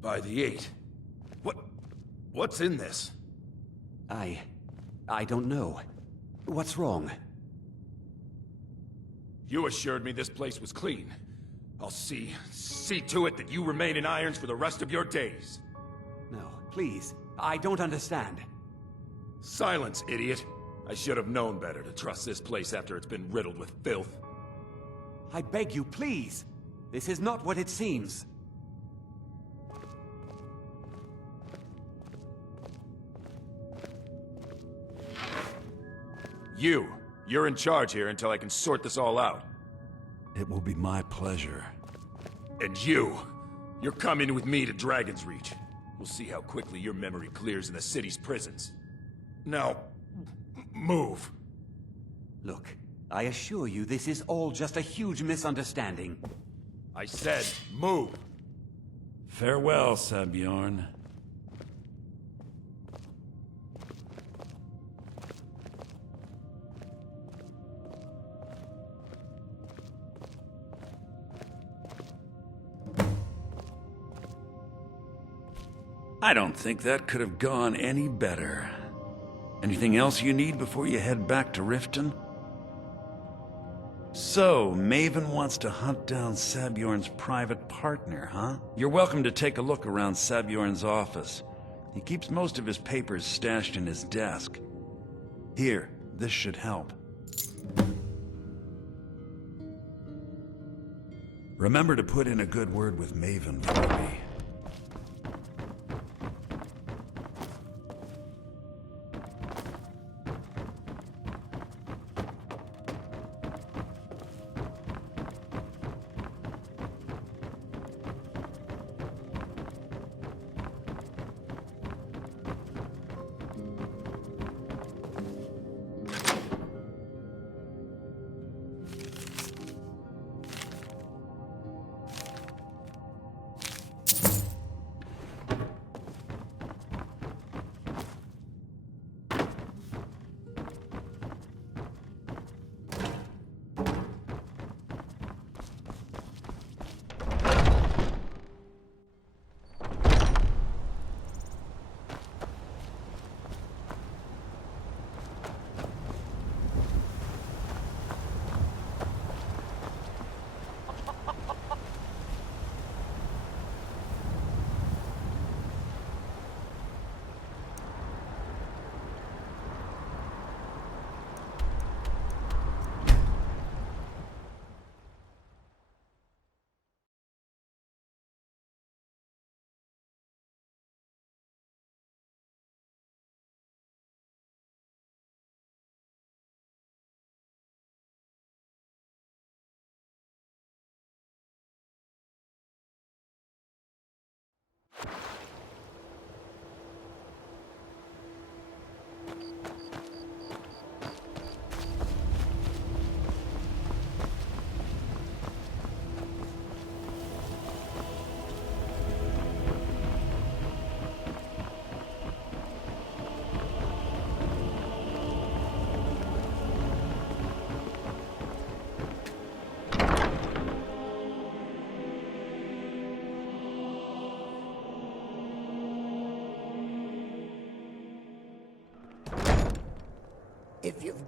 By the 8. What's in this? I don't know. What's wrong? You assured me this place was clean. I'll see to it that you remain in irons for the rest of your days. No, please. I don't understand. Silence, idiot. I should have known better to trust this place after it's been riddled with filth. I beg you, please. This is not what it seems. You're in charge here until I can sort this all out. It will be my pleasure. And you're coming with me to Dragon's Reach. We'll see how quickly your memory clears in the city's prisons. Now, move. Look, I assure you this is all just a huge misunderstanding. I said, move. Farewell, Sabjorn. I don't think that could have gone any better. Anything else you need before you head back to Riften? So, Maven wants to hunt down Sabjorn's private partner, huh? You're welcome to take a look around Sabjorn's office. He keeps most of his papers stashed in his desk. Here, this should help. Remember to put in a good word with Maven for me.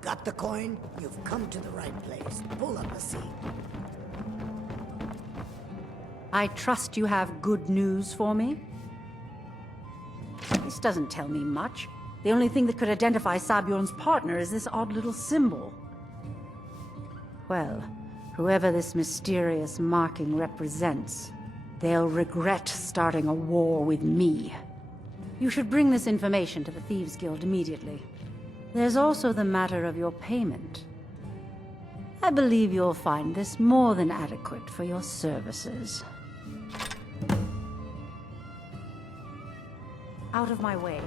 Got the coin? You've come to the right place. Pull up a seat. I trust you have good news for me? This doesn't tell me much. The only thing that could identify Sabjorn's partner is this odd little symbol. Well, whoever this mysterious marking represents, they'll regret starting a war with me. You should bring this information to the Thieves' Guild immediately. There's also the matter of your payment. I believe you'll find this more than adequate for your services. Out of my way.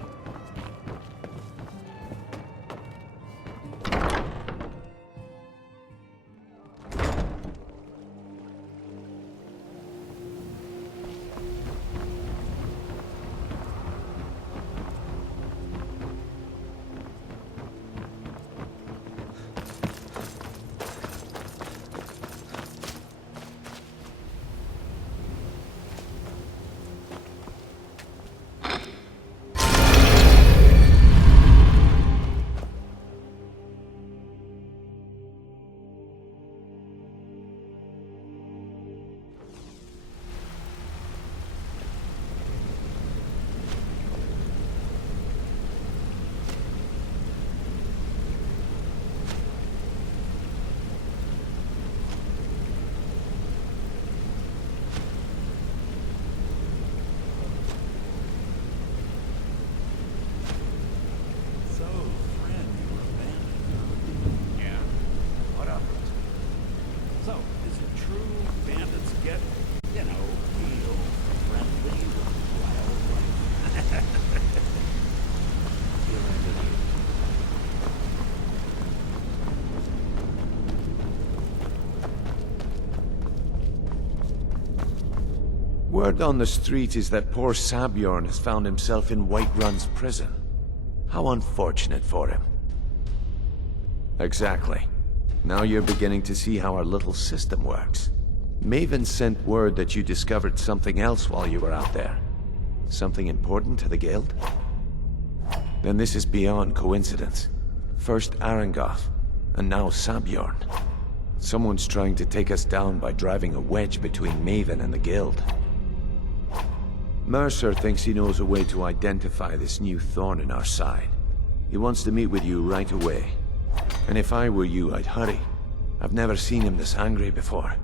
Word on the street is that poor Sabjorn has found himself in Whiterun's prison. How unfortunate for him. Exactly. Now you're beginning to see how our little system works. Maven sent word that you discovered something else while you were out there. Something important to the guild? Then this is beyond coincidence. First Arangoth, and now Sabjorn. Someone's trying to take us down by driving a wedge between Maven and the guild. Mercer thinks he knows a way to identify this new thorn in our side. He wants to meet with you right away. And if I were you, I'd hurry. I've never seen him this angry before.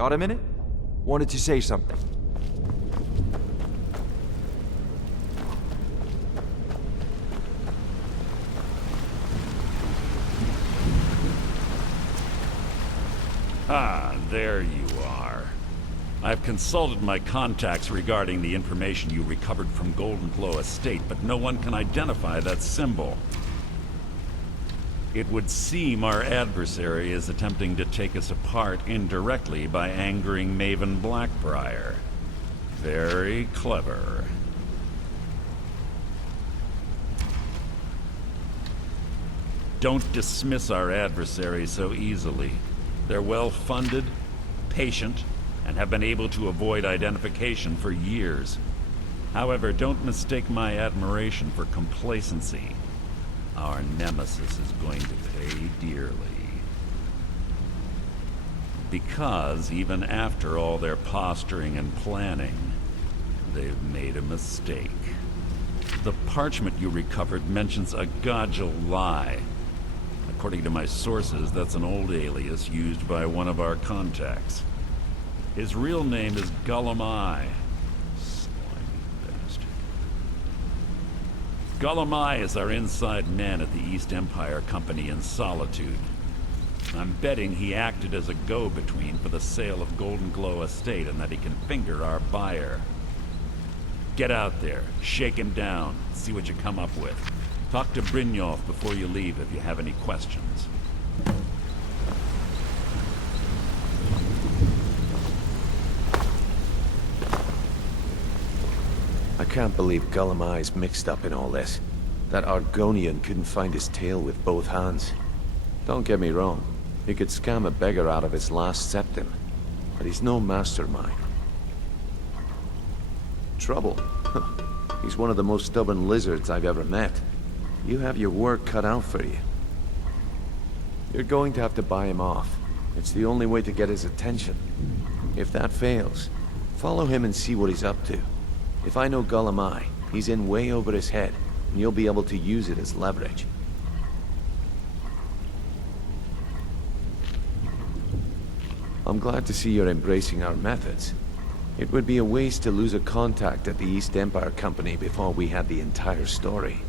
Got a minute? Wanted to say something. Ah, there you are. I've consulted my contacts regarding the information you recovered from Golden Glow Estate, but no one can identify that symbol. It would seem our adversary is attempting to take us apart indirectly by angering Maven Blackbriar. Very clever. Don't dismiss our adversary so easily. They're well-funded, patient, and have been able to avoid identification for years. However, don't mistake my admiration for complacency. Our nemesis is going to pay dearly. Because even after all their posturing and planning, they've made a mistake. The parchment you recovered mentions a Gajal lie. According to my sources, that's an old alias used by one of our contacts. His real name is Gulamai. Gulamai is our inside man at the East Empire Company in Solitude. I'm betting he acted as a go-between for the sale of Golden Glow Estate and that he can finger our buyer. Get out there, shake him down, see what you come up with. Talk to Brynjolf before you leave if you have any questions. I can't believe Gulamai's mixed up in all this. That Argonian couldn't find his tail with both hands. Don't get me wrong, he could scam a beggar out of his last septim, but he's no mastermind. Trouble? He's one of the most stubborn lizards I've ever met. You have your work cut out for you. You're going to have to buy him off. It's the only way to get his attention. If that fails, follow him and see what he's up to. If I know Gulamai, he's in way over his head, and you'll be able to use it as leverage. I'm glad to see you're embracing our methods. It would be a waste to lose a contact at the East Empire Company before we had the entire story.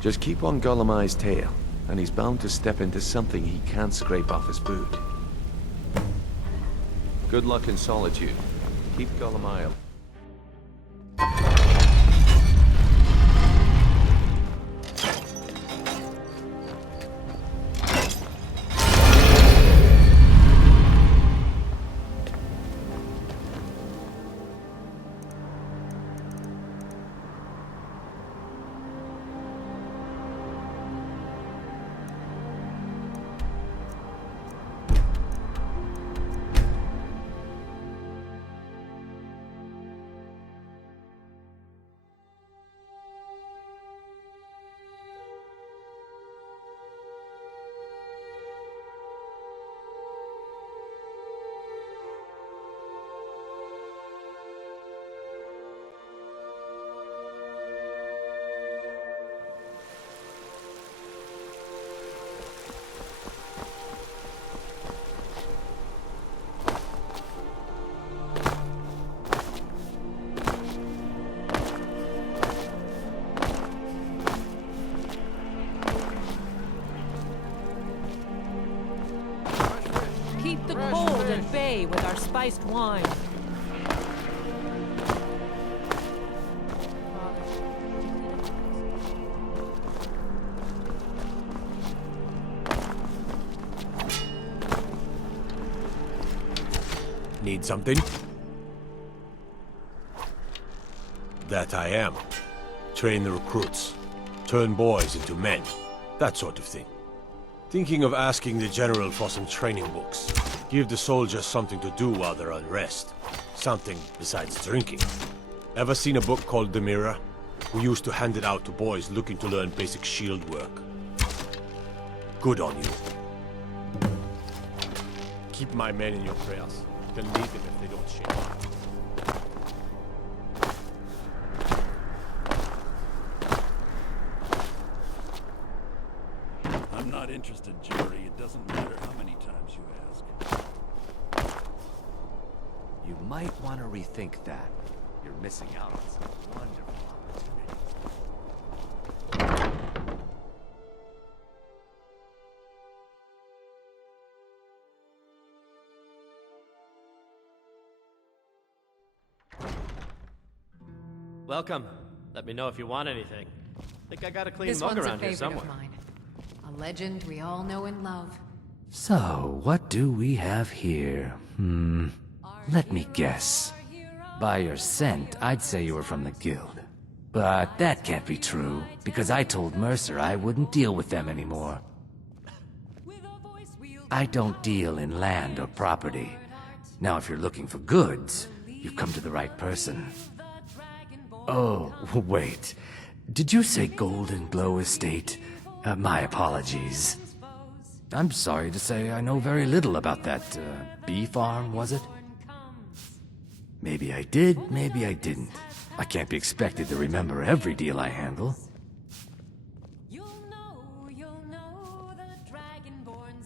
Just keep on Gulamai's tail, and he's bound to step into something he can't scrape off his boot. Good luck in Solitude. Keep Gulamai up. Keep the cold at bay with our spiced wine. Need something? That I am. Train the recruits. Turn boys into men. That sort of thing. Thinking of asking the General for some training books. Give the soldiers something to do while they're on rest. Something besides drinking. Ever seen a book called The Mirror? We used to hand it out to boys looking to learn basic shield work. Good on you. Keep my men in your prayers. Then leave them if they don't shake. I'm not interested, Jerry. It doesn't matter how many times you ask. You might want to rethink that. You're missing out on some wonderful opportunities. Welcome. Let me know if you want anything. Think I got a clean This mug one's a around here favorite somewhere. of mine. A legend we all know and love. So, what do we have here? Let me guess. By your scent, I'd say you were from the guild. But that can't be true, because I told Mercer I wouldn't deal with them anymore. I don't deal in land or property. Now, if you're looking for goods, you've come to the right person. Oh, wait. Did you say Golden Glow Estate? My apologies. I'm sorry to say I know very little about that, bee farm, was it? Maybe I did, maybe I didn't. I can't be expected to remember every deal I handle.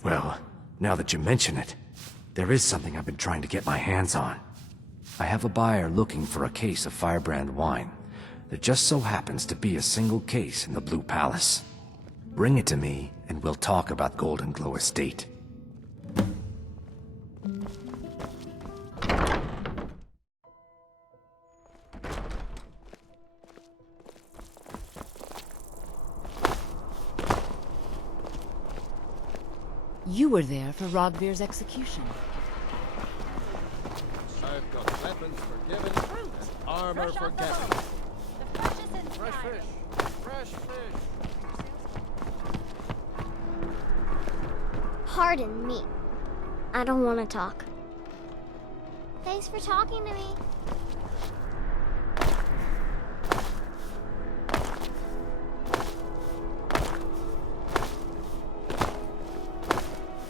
Well, now that you mention it, there is something I've been trying to get my hands on. I have a buyer looking for a case of Firebrand wine. There just so happens to be a single case in the Blue Palace. Bring it to me, and we'll talk about Golden Glow Estate. You were there for Rogvir's execution. I've got weapons for giving and armor for getting. Fresh fish! Fresh fish! Pardon me. I don't want to talk. Thanks for talking to me.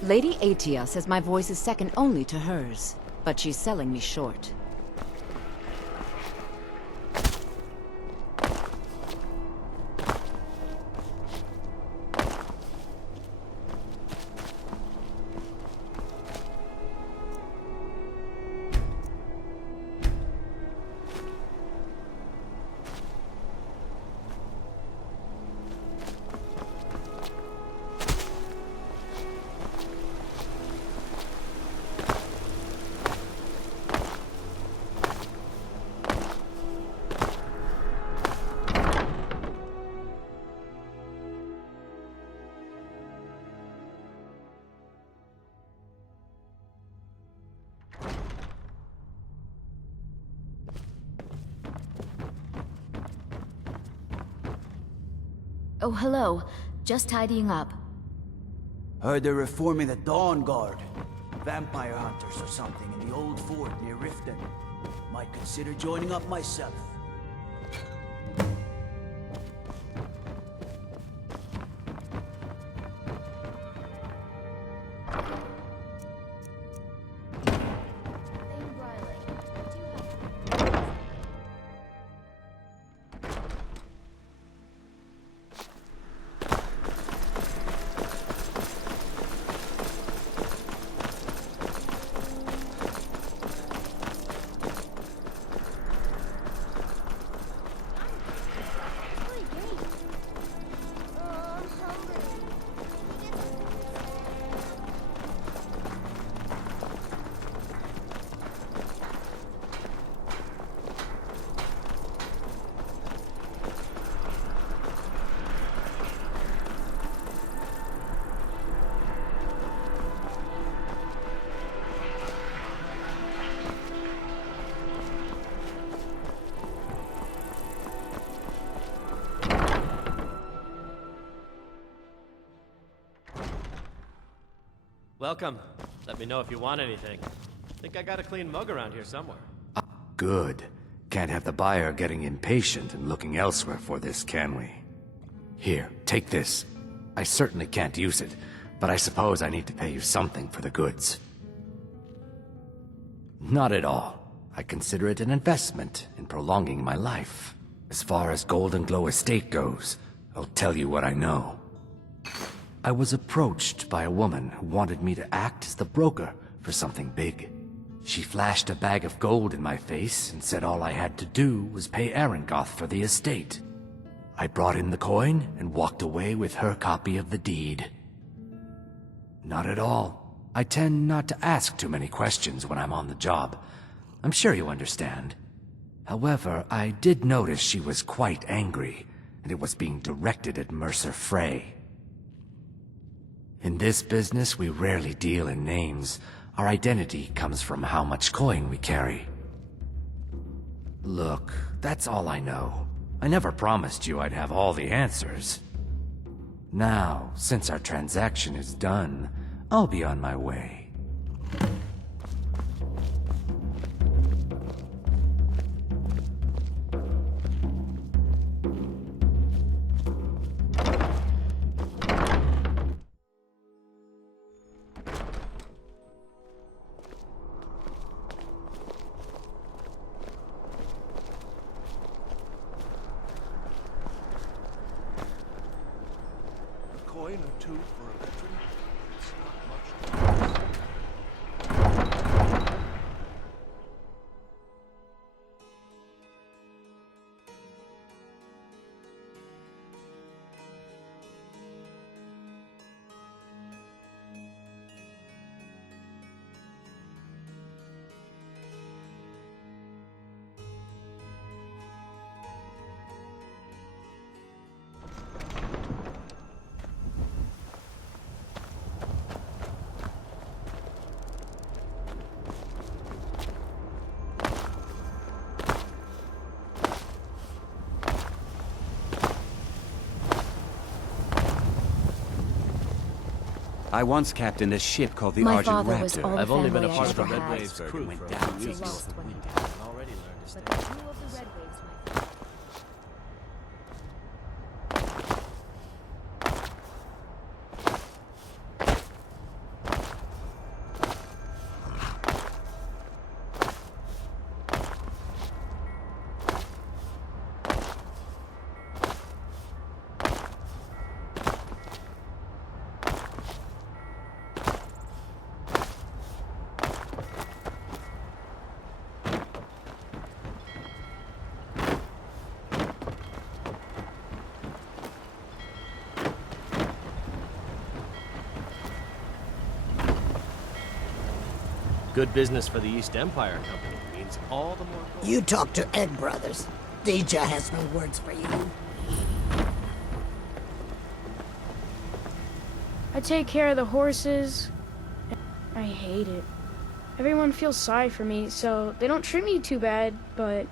Lady Atia says my voice is second only to hers, but she's selling me short. Oh, hello. Just tidying up. Heard they're reforming the Dawn Guard. Vampire hunters or something in the old fort near Riften. Might consider joining up myself. Welcome. Let me know if you want anything. Think I got a clean mug around here somewhere. Good. Can't have the buyer getting impatient and looking elsewhere for this, can we? Here, take this. I certainly can't use it, but I suppose I need to pay you something for the goods. Not at all. I consider it an investment in prolonging my life. As far as Golden Glow Estate goes, I'll tell you what I know. I was approached by a woman who wanted me to act as the broker for something big. She flashed a bag of gold in my face and said all I had to do was pay Arengoth for the estate. I brought in the coin and walked away with her copy of the deed. Not at all. I tend not to ask too many questions when I'm on the job. I'm sure you understand. However, I did notice she was quite angry, and it was being directed at Mercer Frey. In this business, we rarely deal in names. Our identity comes from how much coin we carry. Look, that's all I know. I never promised you I'd have all the answers. Now, since our transaction is done, I'll be on my way. I once captained a ship called the My Argent father was Raptor. all the I've only been a family part I of the ever Red had. Waves crew went for down. a few It's years. lost when he I've died. already learned to stay. But the crew of the Red Waves might... Good business for the East Empire Company means all the more gold. You talk to Egg Brothers. Deja has no words for you. I take care of the horses. I hate it. Everyone feels sorry for me, so they don't treat me too bad, but...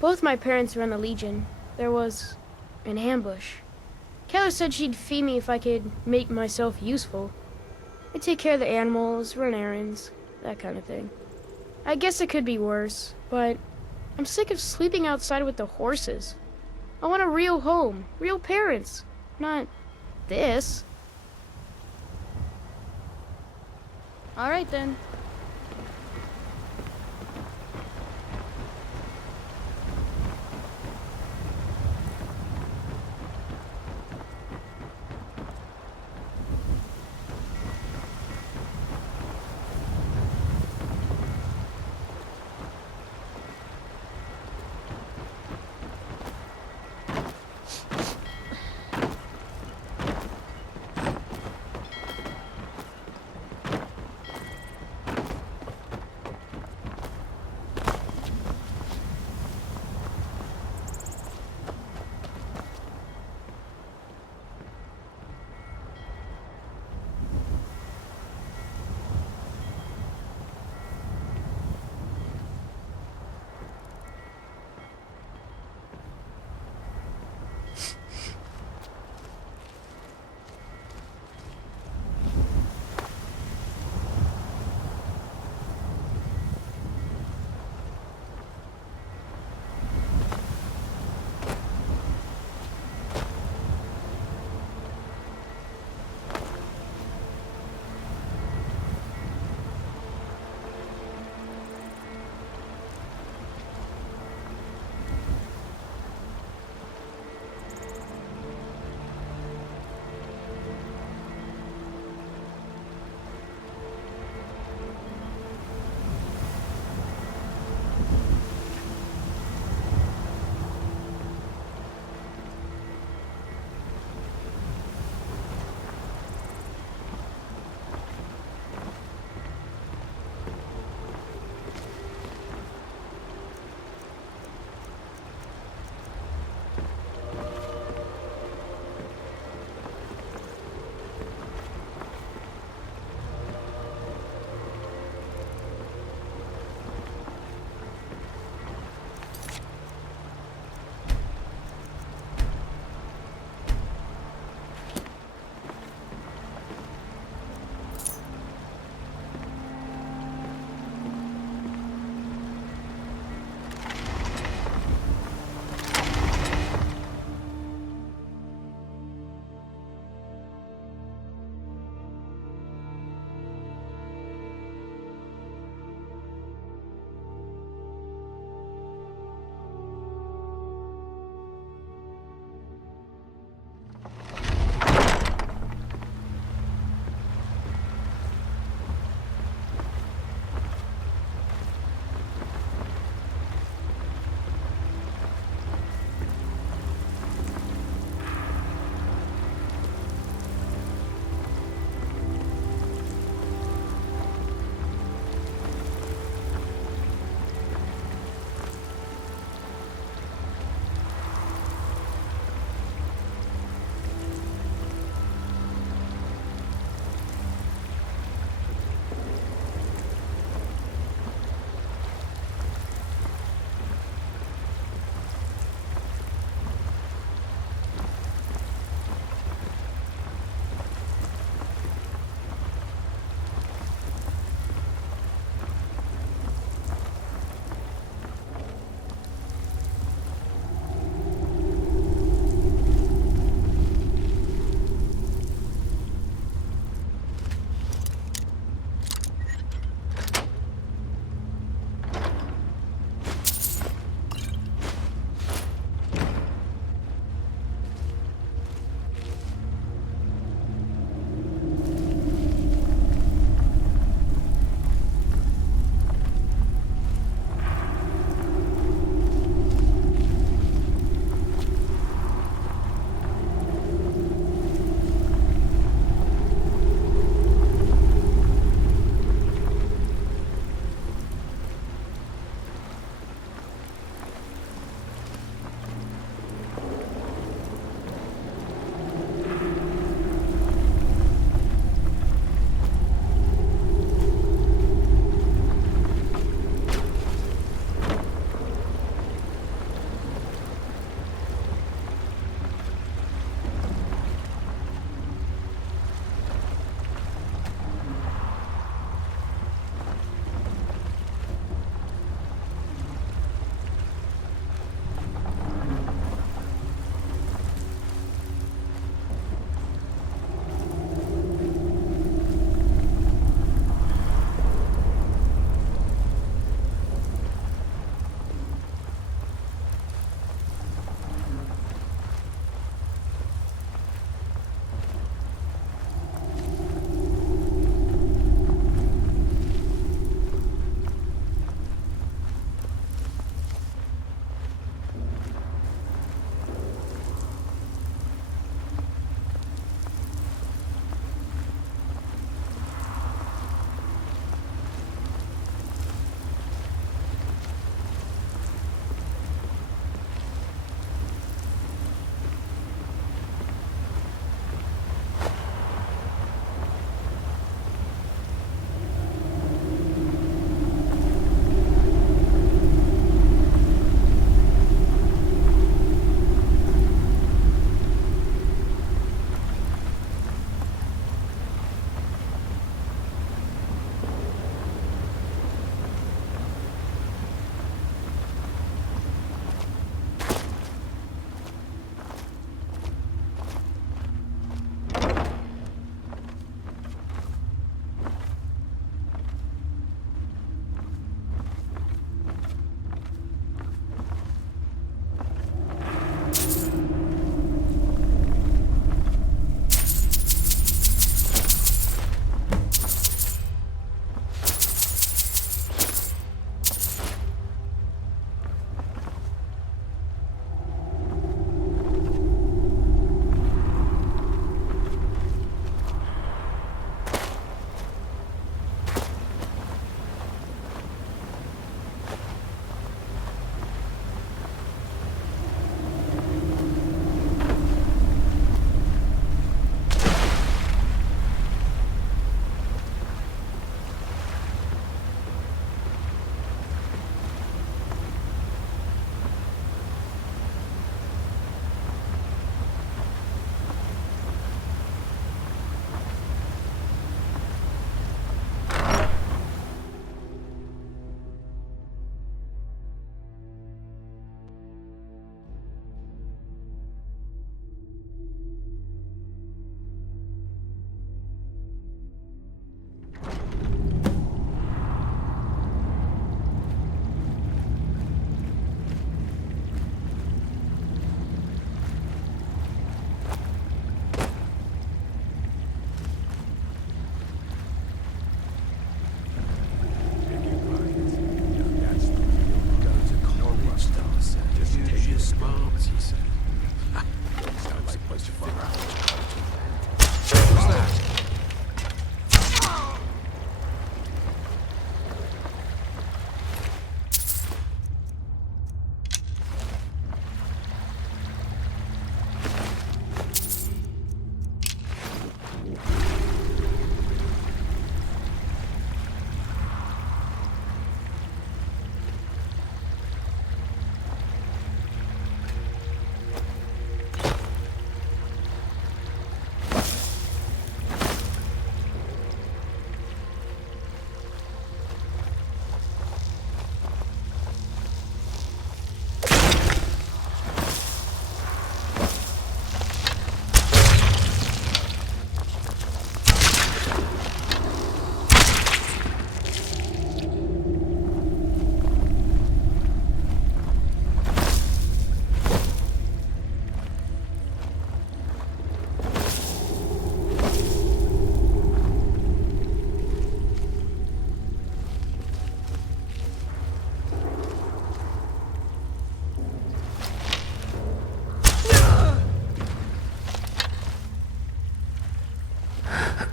Both my parents were in the Legion. There was an ambush. Keller said she'd feed me if I could make myself useful. I take care of the animals, run errands, that kind of thing. I guess it could be worse, but I'm sick of sleeping outside with the horses. I want a real home, real parents, not this. All right then.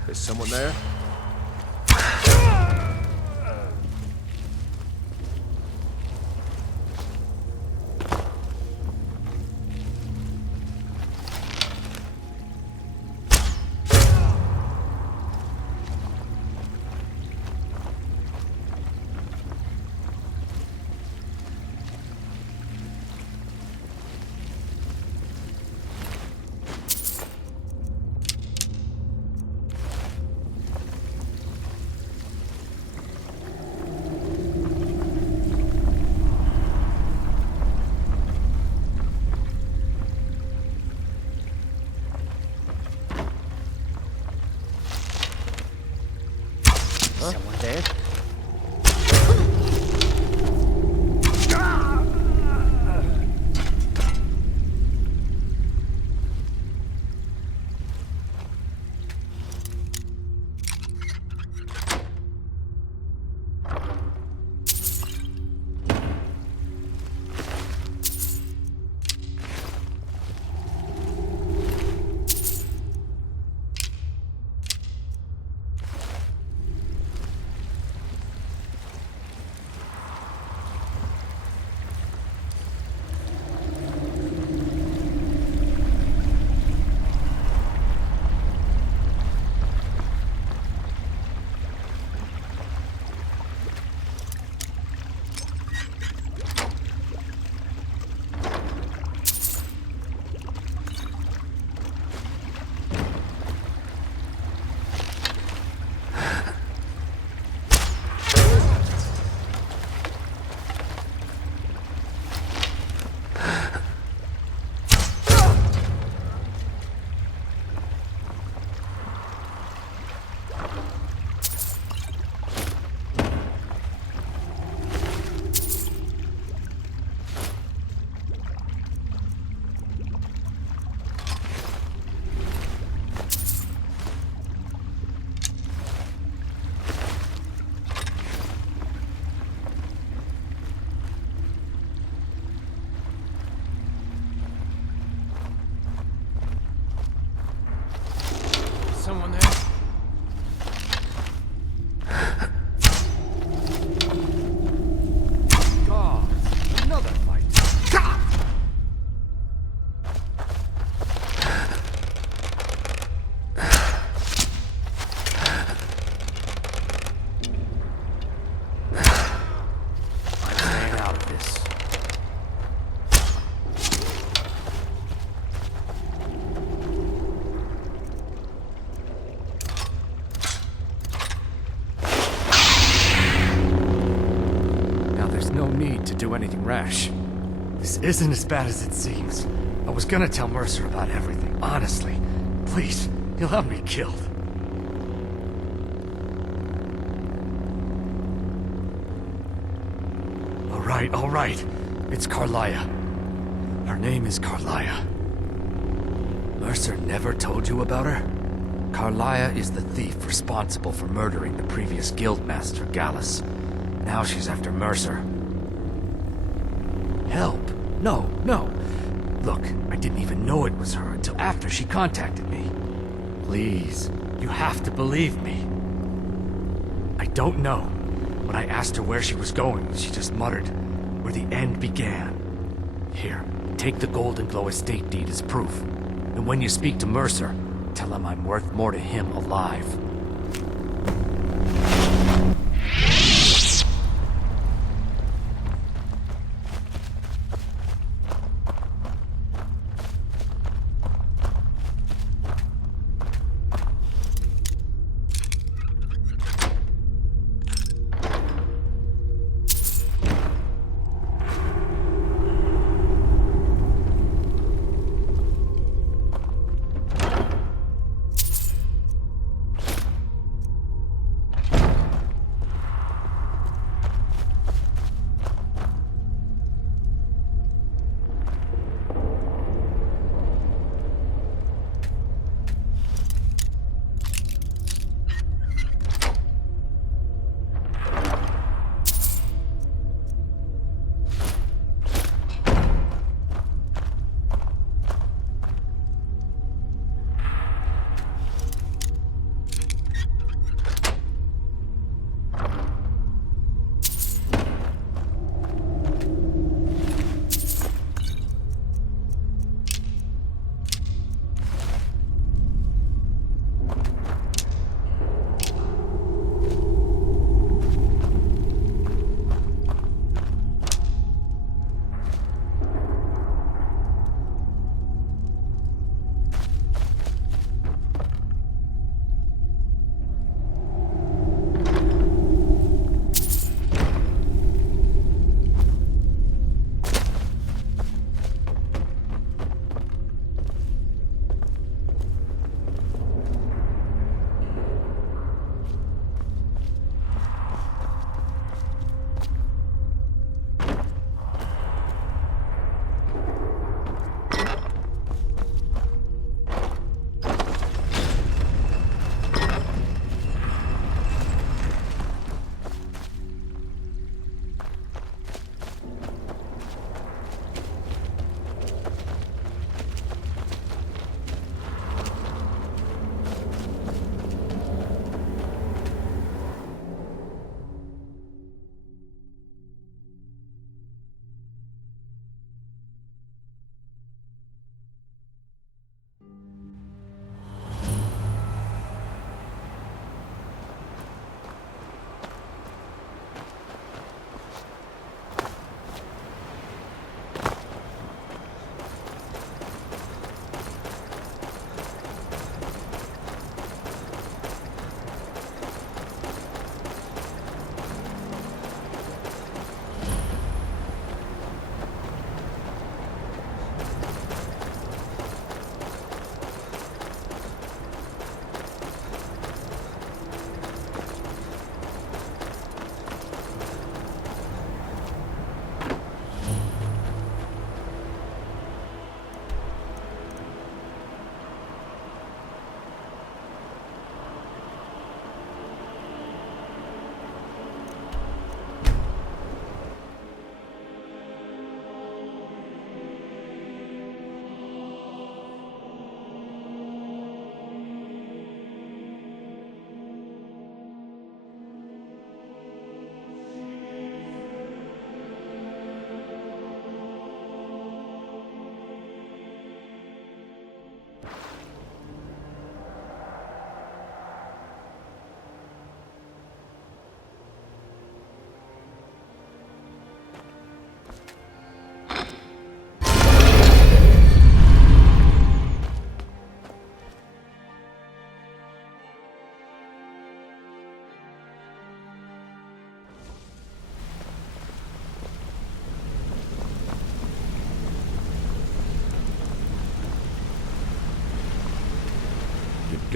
Is someone there? Someone there? Someone there? God, another fight. I'm staying out of this. No need to do anything rash. This isn't as bad as it seems. I was gonna tell Mercer about everything, honestly. Please, he'll have me killed. All right. It's Carlia. Her name is Carlia. Mercer never told you about her? Carlia is the thief responsible for murdering the previous guildmaster, Gallus. Now she's after Mercer. Help? No. Look, I didn't even know it was her until after she contacted me. Please, you have to believe me. I don't know. When I asked her where she was going, she just muttered, where the end began. Here, take the Golden Glow estate deed as proof. And when you speak to Mercer, tell him I'm worth more to him alive.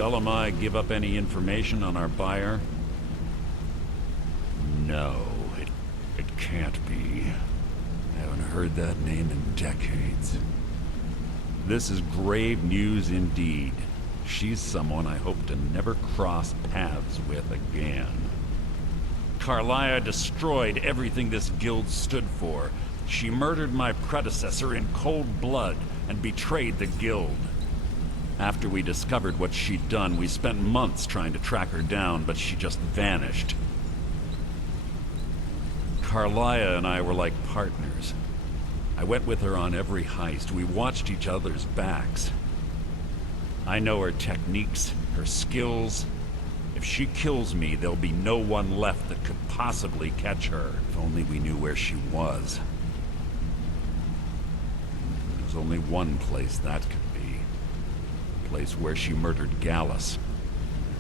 Gullumai give up any information on our buyer? No, it can't be. I haven't heard that name in decades. This is grave news indeed. She's someone I hope to never cross paths with again. Carlia destroyed everything this guild stood for. She murdered my predecessor in cold blood and betrayed the guild. After we discovered what she'd done, we spent months trying to track her down, but she just vanished. Carlia and I were like partners. I went with her on every heist. We watched each other's backs. I know her techniques, her skills. If she kills me, there'll be no one left that could possibly catch her. If only we knew where she was. There's only one place that could be. A place where she murdered Gallus.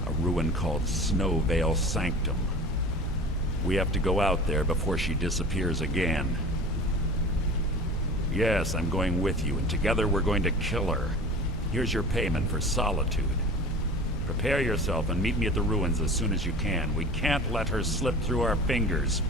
A ruin called Snowvale Sanctum. We have to go out there before she disappears again. Yes, I'm going with you, and together we're going to kill her. Here's your payment for solitude. Prepare yourself and meet me at the ruins as soon as you can. We can't let her slip through our fingers.